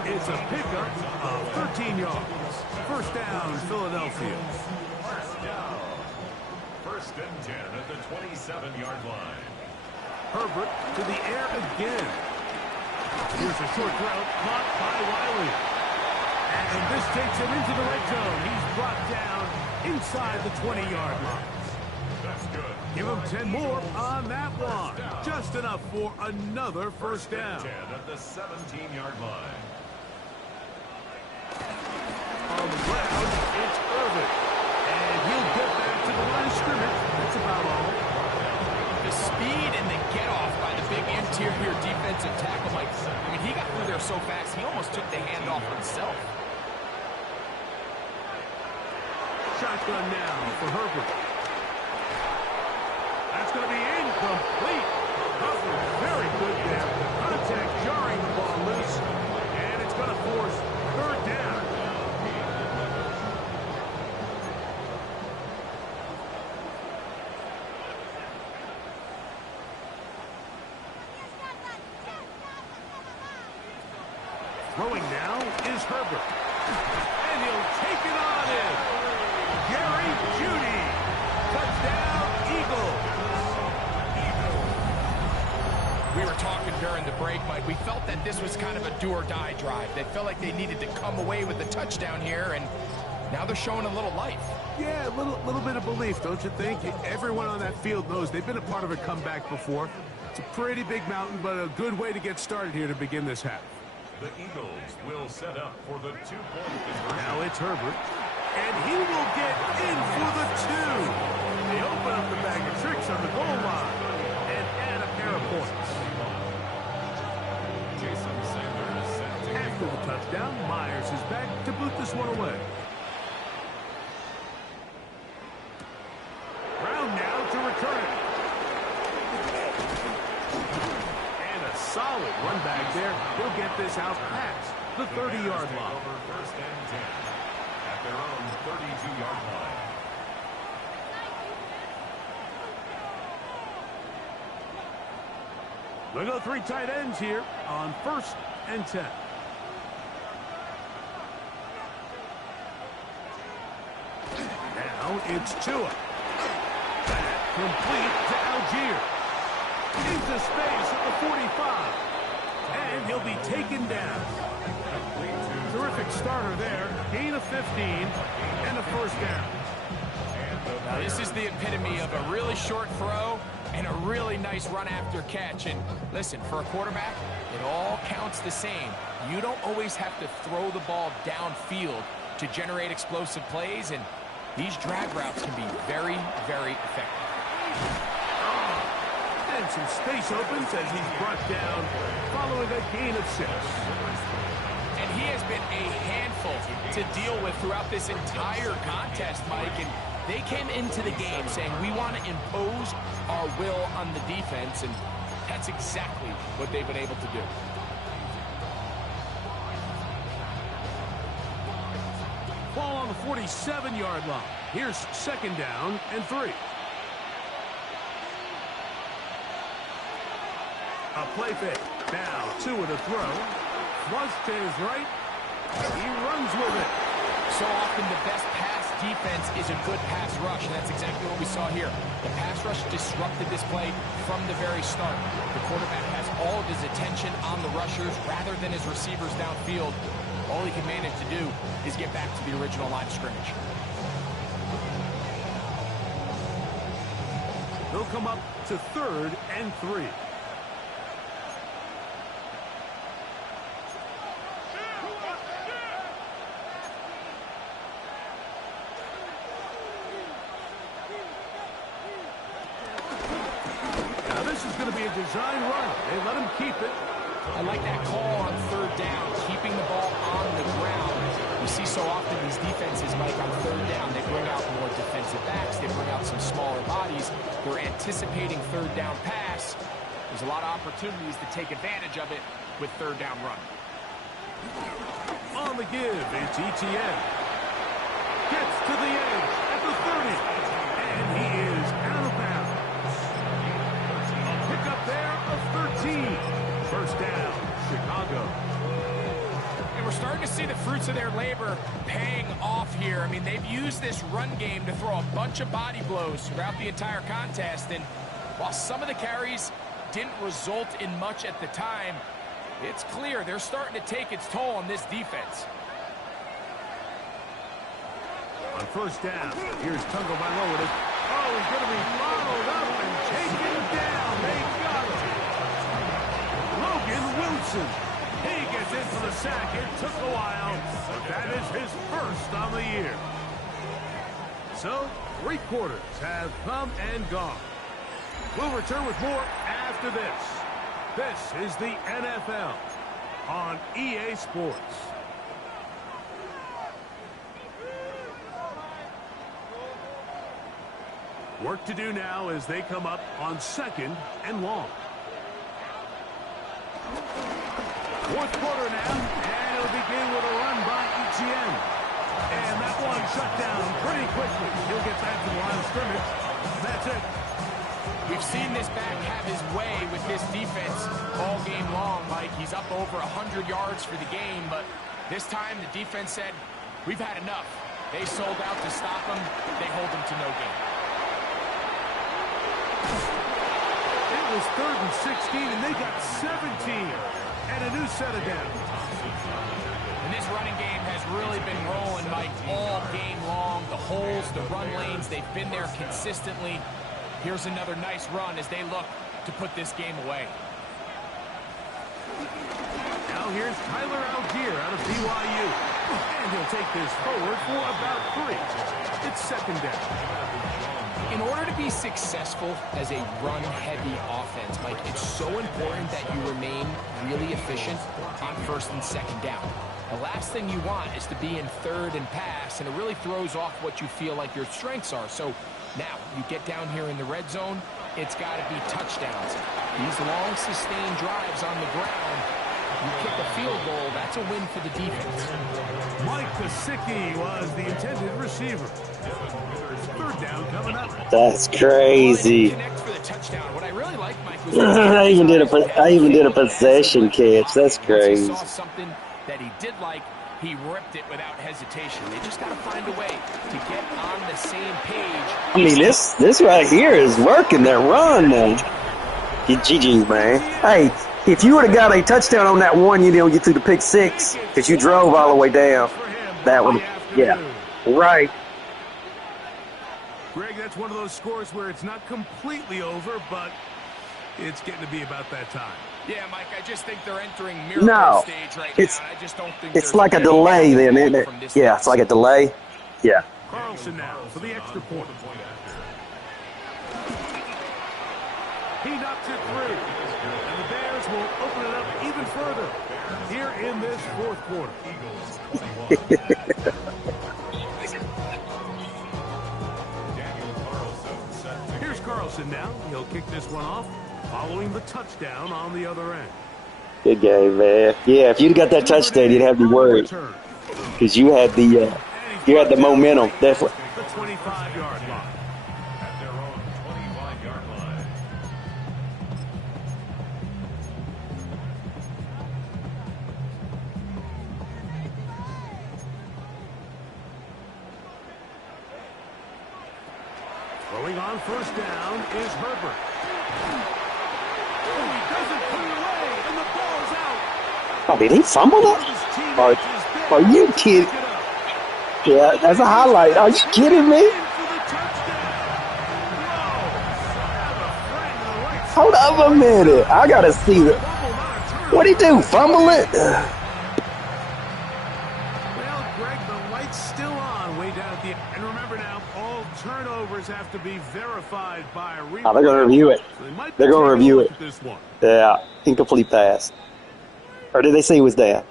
It's a pickup of 13 yards. First down, Philadelphia. First down. First and 10 at the 27-yard line. Herbert to the air again. Here's a short throw caught by Wiley. And this takes him into the red zone. He's brought down inside the 20-yard line. That's good. Give him 10 more on that one. Just enough for another first down. 10 at the 17-yard line. On the ground, it's Irvin. And he'll get back to the line of scrimmage. That's about all. The speed and the get-off by the big interior defensive tackle, Mike. I mean, he got through there so fast, he almost took the handoff himself. Shotgun now for Herbert. That's going to be incomplete. Coverage very good there. Contact jarring the ball loose. And it's going to force third down. Throwing now is Herbert. And he'll take it on in. Gary Judy. Touchdown, Eagles. We were talking during the break, Mike. We felt that this was kind of a do-or-die drive. They felt like they needed to come away with a touchdown here, and now they're showing a little life. Yeah, a little bit of belief, don't you think? Everyone on that field knows they've been a part of a comeback before. It's a pretty big mountain, but a good way to get started here to begin this half. The Eagles will set up for the two-point conversion. Now it's Herbert. And he will get in for the two. They open up the bag of tricks on the goal line and add a pair of points. Jason Sanders set to After the touchdown, Myers is back to boot this one away. Brown now to return it. And a solid run back there. He'll get this out past the 30-yard line. over first and 10 at their own 32-yard line. They go three tight ends here on first and 10. Now it's Tua. Back complete to Algier. Into space at the 45. And he'll be taken down. Terrific starter there. Gain of 15 and a first down. Now, this is the epitome of a really short throw and a really nice run after catch. And listen, for a quarterback, it all counts the same. You don't always have to throw the ball downfield to generate explosive plays, and these drag routes can be very, very effective. And some space opens as he's brought down following a gain of 6. And he has been a handful to deal with throughout this entire contest, Mike. And they came into the game saying, we want to impose our will on the defense, and that's exactly what they've been able to do. Ball on the 47-yard line. Here's second down and 3. A play fake. Now Tua to throw. Flush to his right. He runs with it. So often the best pass defense is a good pass rush, and that's exactly what we saw here. The pass rush disrupted this play from the very start. The quarterback has all of his attention on the rushers rather than his receivers downfield. All he can manage to do is get back to the original line of scrimmage. They'll come up to third and 3. Now this is going to be a design run. They let him keep it. I like that call on third down, keeping the ball on the ground. We see so often these defenses, Mike, on third down, they bring out more defense. defensive backs. They bring out some smaller bodies. They're anticipating third down pass. There's a lot of opportunities to take advantage of it with third down run. On the give, it's Etienne. Gets to the edge at the 30. And he is out of bounds. A pickup there of 13. First down, Chicago. And we're starting to see the fruits of their labor paying off here. I mean, they've used this run game to throw a bunch of body blows throughout the entire contest. And while some of the carries didn't result in much at the time, it's clear they're starting to take its toll on this defense. On first down, here's Tagovailoa. Oh, he's going to be followed up and taken down. They got him. Logan Wilson. He gets in for the sack. It took a while, but that is his first on the year. So, 3 quarters have come and gone. We'll return with more after this. This is the NFL on EA Sports. Work to do now as they come up on 2nd and long. 4th quarter now, and it'll begin with a run by Etienne. And that one shut down pretty quickly. He'll get back to the line of scrimmage. That's it. We've seen this back have his way with this defense all game long, Mike. He's up over 100 yards for the game, but this time the defense said, we've had enough. They sold out to stop him. They hold him to no gain. It was 3rd and 16, and they got 17. And a new set of downs. And this running game has really been rolling, Mike, all game long. The holes, the run lanes, they've been there consistently. Here's another nice run as they look to put this game away. Now here's Tyler Algier out of BYU. And he'll take this forward for about 3. It's 2nd down. In order to be successful as a run-heavy offense, Mike, it's so important that you remain really efficient on 1st and 2nd down. The last thing you want is to be in 3rd and pass, and it really throws off what you feel like your strengths are. So now you get down here in the red zone, it's got to be touchdowns. These long, sustained drives on the ground, you kick a field goal, that's a win for the defense. Mike Gesicki was the intended receiver. 3rd down coming up. That's crazy. What I really like, Mike, was I even did a possession catch. That's crazy. Saw something that he did like. He ripped it without hesitation. They just got to find a way to get on the same page. I mean, this right here is working that run now. GG's, man. Hey, if you would have got a touchdown on that one, you didn't get through the pick 6 because you drove all the way down. That one, yeah, right. Greg, that's one of those scores where it's not completely over, but it's getting to be about that time. Yeah, Mike, I just think they're entering miracle stage right now. I just don't think it's like a delay then, isn't it? Yeah, it's like a delay. Yeah. Carlson now for the extra point. He knocks it through. And the Bears will open it up even further here in this 4th quarter. Here's Carlson now. He'll kick this one off, following the touchdown on the other end. Good game, man. Yeah, if you'd got that touchdown, you'd have me worried because you had the momentum, definitely. The 25-yard line. At their own 25-yard line. Throwing on first down is Herbert. Oh, he doesn't put it away, and the ball's out. Oh, did he fumble that? Are you kidding? Yeah, that's a highlight. Are you kidding me? Hold up a minute. I got to see it. What'd he do? Fumble it? Well, Greg, the light's still on way down at the end. And remember now, all turnovers have to be verified by a replay. Oh, they're going to review it. So they're going to review it. This one. Yeah, incomplete pass. Or did they say it was down?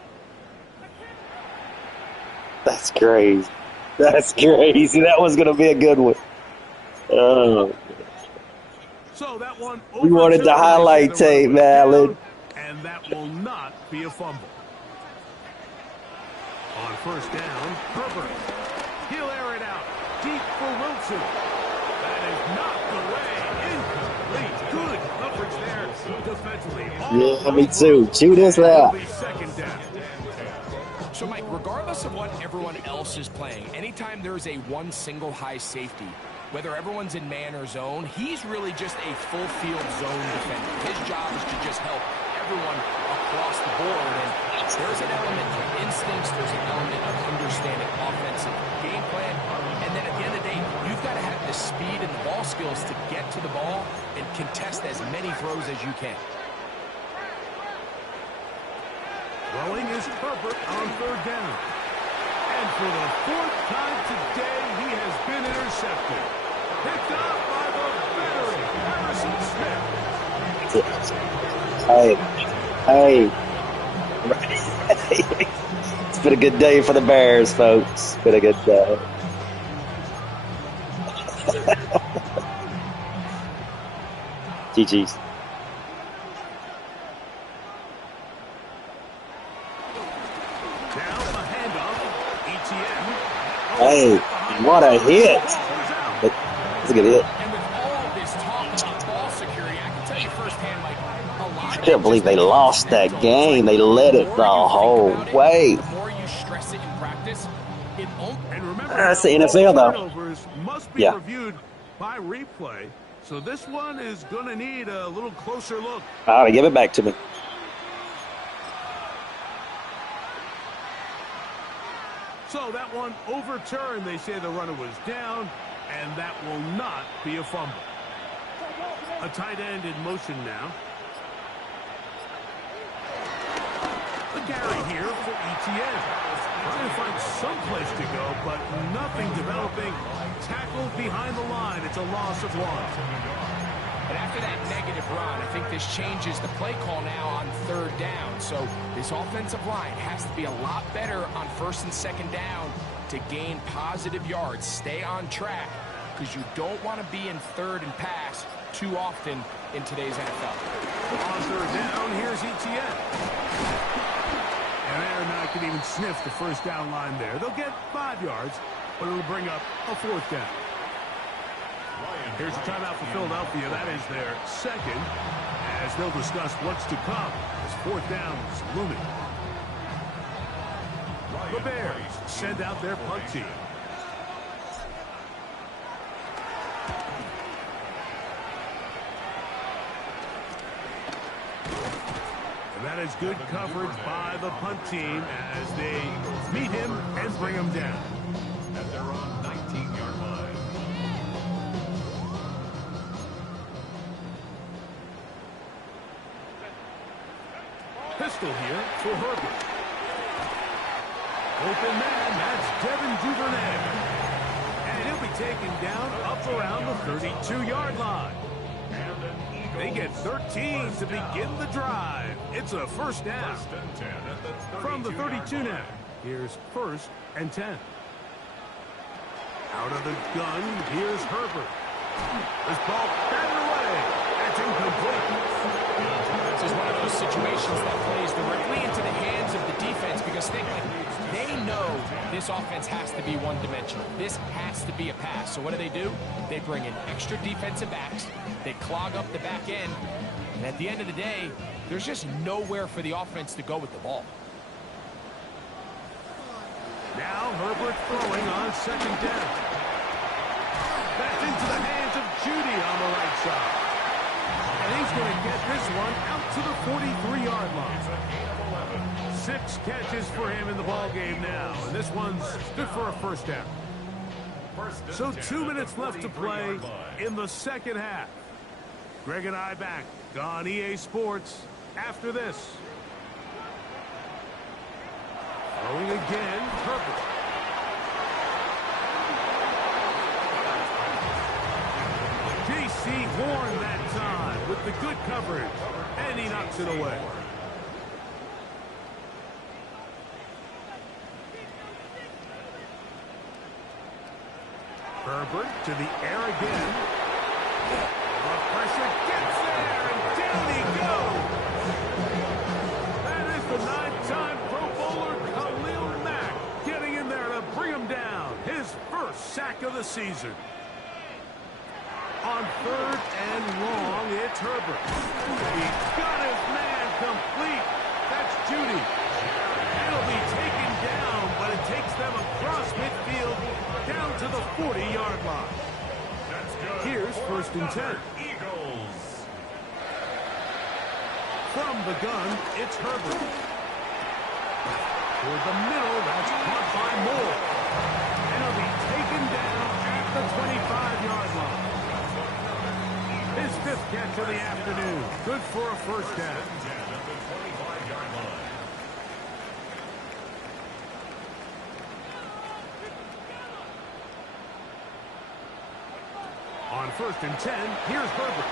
That's crazy. That's crazy. That was going to be a good one. Oh, So that one we wanted the overturned. highlight They say the tape, runner was Alan. down, and that will not be a fumble. On first down, Herbert. He'll air it out deep for Wilson. That is not the way. Incomplete. Good coverage there defensively. Yeah, me too. Chew this out. It'll be second down. So, Mike, regardless of what everyone else is playing, anytime there's a one single high safety, whether everyone's in man or zone, he's really just a full field zone defender. His job is to just help everyone across the board. And there's an element of instincts, there's an element of understanding offensive game plan. And then at the end of the day, you've got to have the speed and the ball skills to get to the ball and contest as many throws as you can. Throwing is Herbert on third down. And for the fourth time today, he has been intercepted. Picked up by the veteran, Harrison Smith. Hey. It's been a good day for the Bears, folks. It's been a good day. GG's. Now a handoff. ETN. Hey, what a hit. That's a good hit. And with all this talk about ball security, I can tell you firsthand, Mike, a lot I can't believe they lost that game. They let it the whole way. The more you stress it in practice, it won't. And remember, That's the NFL, though. turnovers must be Yeah. reviewed by replay. So this one is going to need a little closer look. All right, give it back to me. So that one overturned. They say the runner was down, and that will not be a fumble. A tight end in motion now. A carry here for ETN. Trying to find some place to go, but nothing developing. Tackled behind the line. It's a loss of one. And after that negative run, I think this changes the play call now on third down. So this offensive line has to be a lot better on first and second down to gain positive yards. Stay on track, because you don't want to be in third and pass too often in today's NFL. On third down, here's ETN. And they're not going to even sniff the first down line there. They'll get 5 yards, but it'll bring up a fourth down. Here's a timeout for Philadelphia. That is their second, as they'll discuss what's to come as fourth down is looming. The Bears send out their punt team. And that is good coverage by the punt team as they meet him and bring him down. At their own 19-yard line. Pistol here for Herbert. Open man, that's Devin Duvernay. And he'll be taken down up around the 32-yard line. They get 13 to begin the drive. It's a first down. From the 32 now, here's first and 10. Out of the gun, here's Herbert. This ball batted away. That's incomplete. This is one of those situations that plays directly into the hands of the defense, because they know this offense has to be one-dimensional. This has to be a pass. So what do? They bring in extra defensive backs. They clog up the back end. And at the end of the day, there's just nowhere for the offense to go with the ball. Now Herbert throwing on second down. That's into the hands of Judy on the right side. And he's going to get this one out to the 43-yard line. 6 catches for him in the ball game now. And this one's good for a first down. So 2 minutes left to play in the second half. Greg and I back on EA Sports after this. Throwing again, Herbert. J.C. Horn that time with the good coverage. And he knocks it away. Herbert to the air again. The pressure gets there, and down he goes. That is the 9-time Pro Bowler Khalil Mack getting in there to bring him down. His first sack of the season. On 3rd and long, it's Herbert. He's got his man complete. That's Judy. It'll be taken down, but it takes them across midfield down to the 40-yard line. Here's 1st and 10. Eagles. From the gun, it's Herbert. Toward the middle, that's caught by Moore. And it'll be taken down at the 25-yard line. His 5th catch of the afternoon. Good for a first down. On 1st and 10, here's Herbert.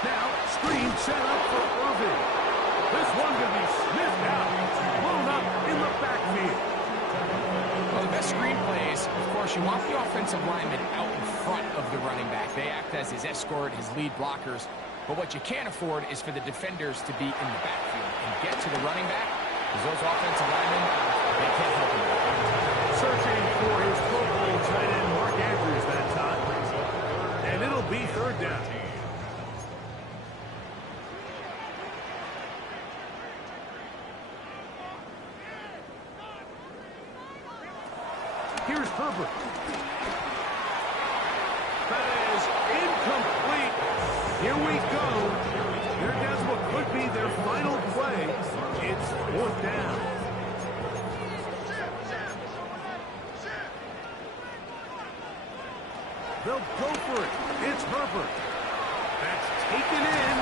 Now, screen set up for Irving. This one going to be sniffed out, blown up in the backfield. Well, the best screen plays, of course, you want the offensive lineman out in front of the running back. They act as his escort, his lead blockers. But what you can't afford is for the defenders to be in the backfield and get to the running back, because those offensive linemen, they can't help him. Searching for his Pro Bowl tight end, Mark Andrews, that time. And it'll be 3rd down. Here's Herbert. That is incomplete. Here we go. There goes what could be their final play. It's 4th down. They'll go for it. It's Herbert. That's taken in.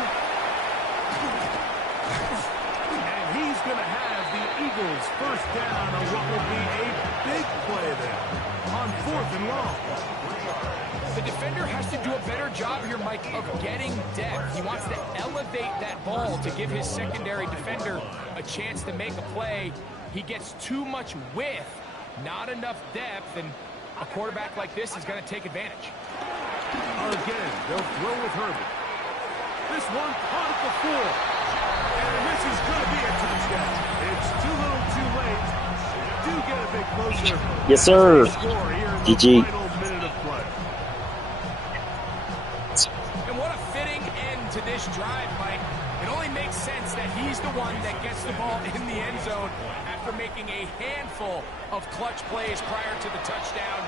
And he's going to have the Eagles' 1st down on what will be a big play there on 4th and long. The defender has to do a better job here, Mike, of getting depth. He wants to elevate that ball to give his secondary defender a chance to make a play. He gets too much width, not enough depth, and a quarterback like this is going to take advantage. Again, they'll throw with Herbert. This one caught at the 4. And this is going to be a touchdown. It's too little too late. Do get a bit closer. Yes, sir. GG. And what a fitting end to this drive, Mike. It only makes sense that he's the one that gets the ball in the end zone after making a handful of clutch plays prior to the touchdown.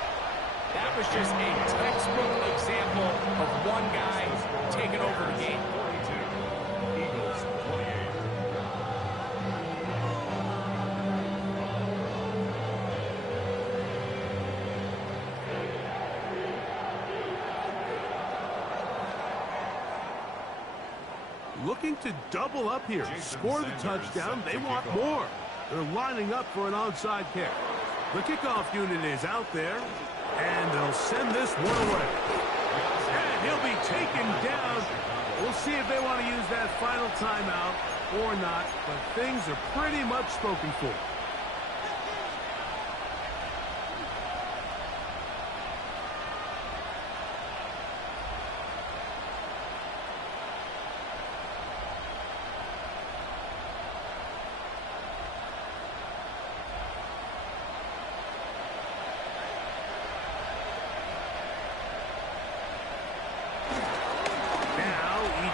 That was just a textbook example of one guy taking over the game. Looking to double up here. Score the touchdown. They want more. They're lining up for an onside kick. The kickoff unit is out there, and they'll send this one away. And he'll be taken down. We'll see if they want to use that final timeout or not, but things are pretty much spoken for.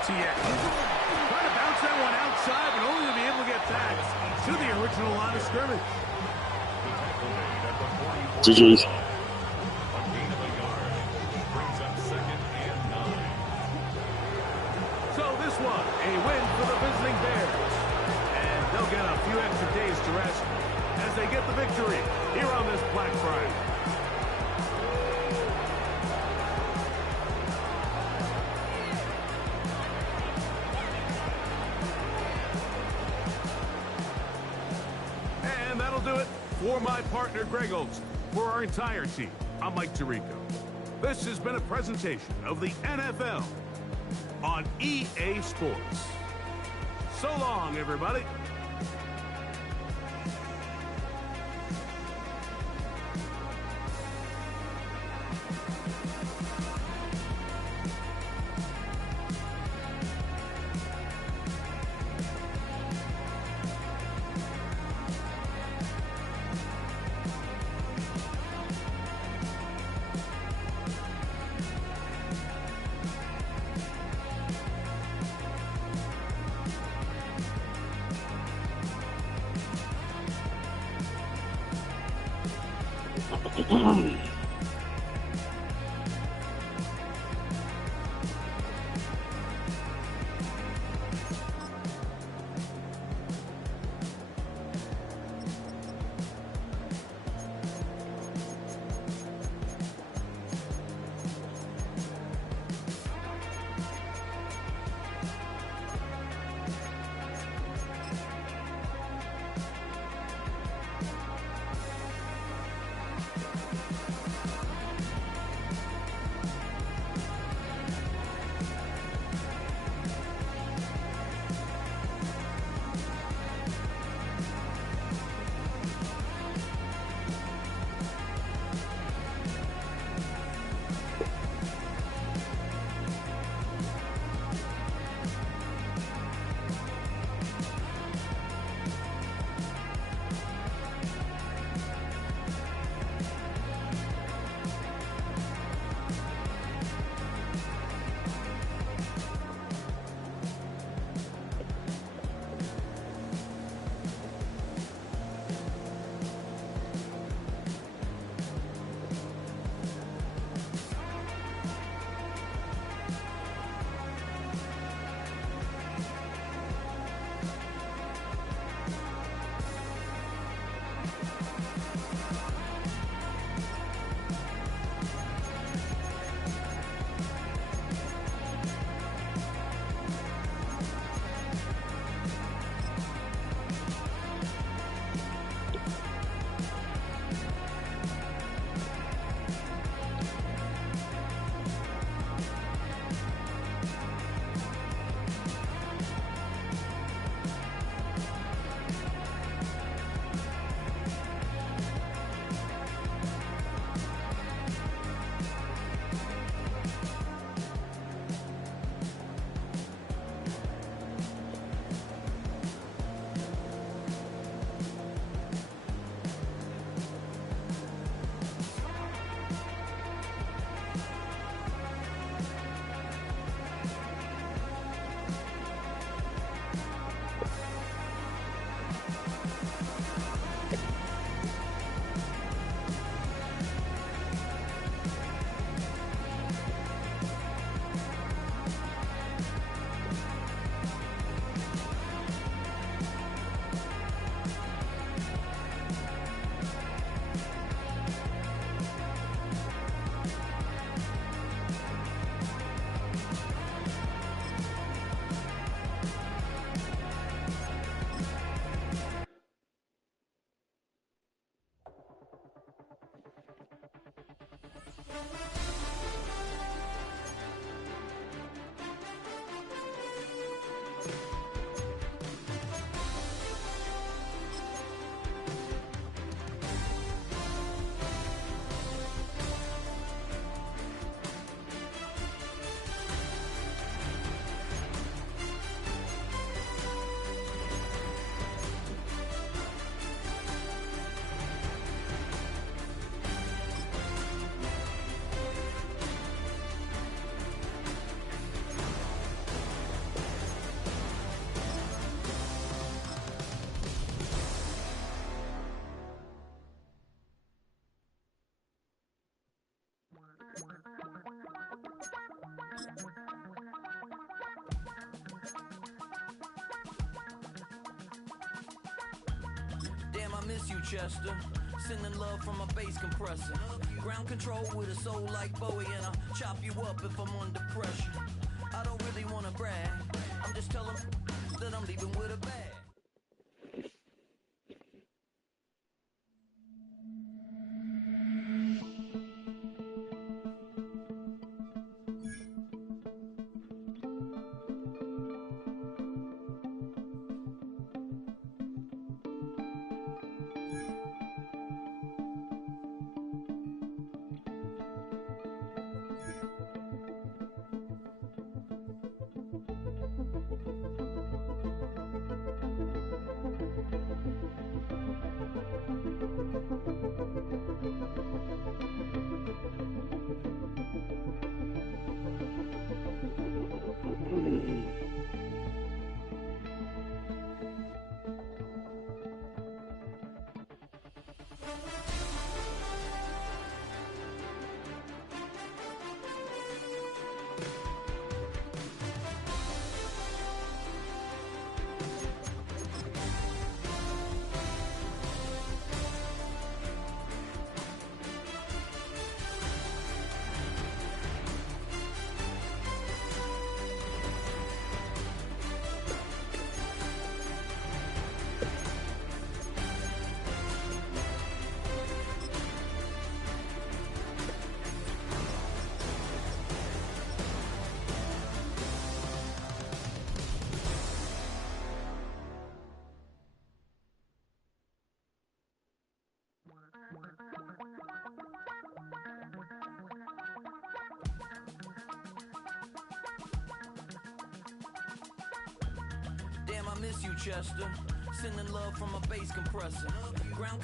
Trying to bounce that one outside, but only to be able to get back to the original line of scrimmage. GG's. So this one, a win for the visiting Bears. And they'll get a few extra days to rest as they get the victory here on this Black Friday. For my partner, Greg Olson, for our entire team, I'm Mike Tirico. This has been a presentation of the NFL on EA Sports. So long, everybody. Damn, I miss you, Chester. Sending love from a bass compressor. Ground control with a soul like Bowie, and I'll chop you up if I'm under pressure. I don't really wanna brag. I'm just telling that I'm leaving with a bag. miss you, Chester. Sending love from a bass compressor. Ground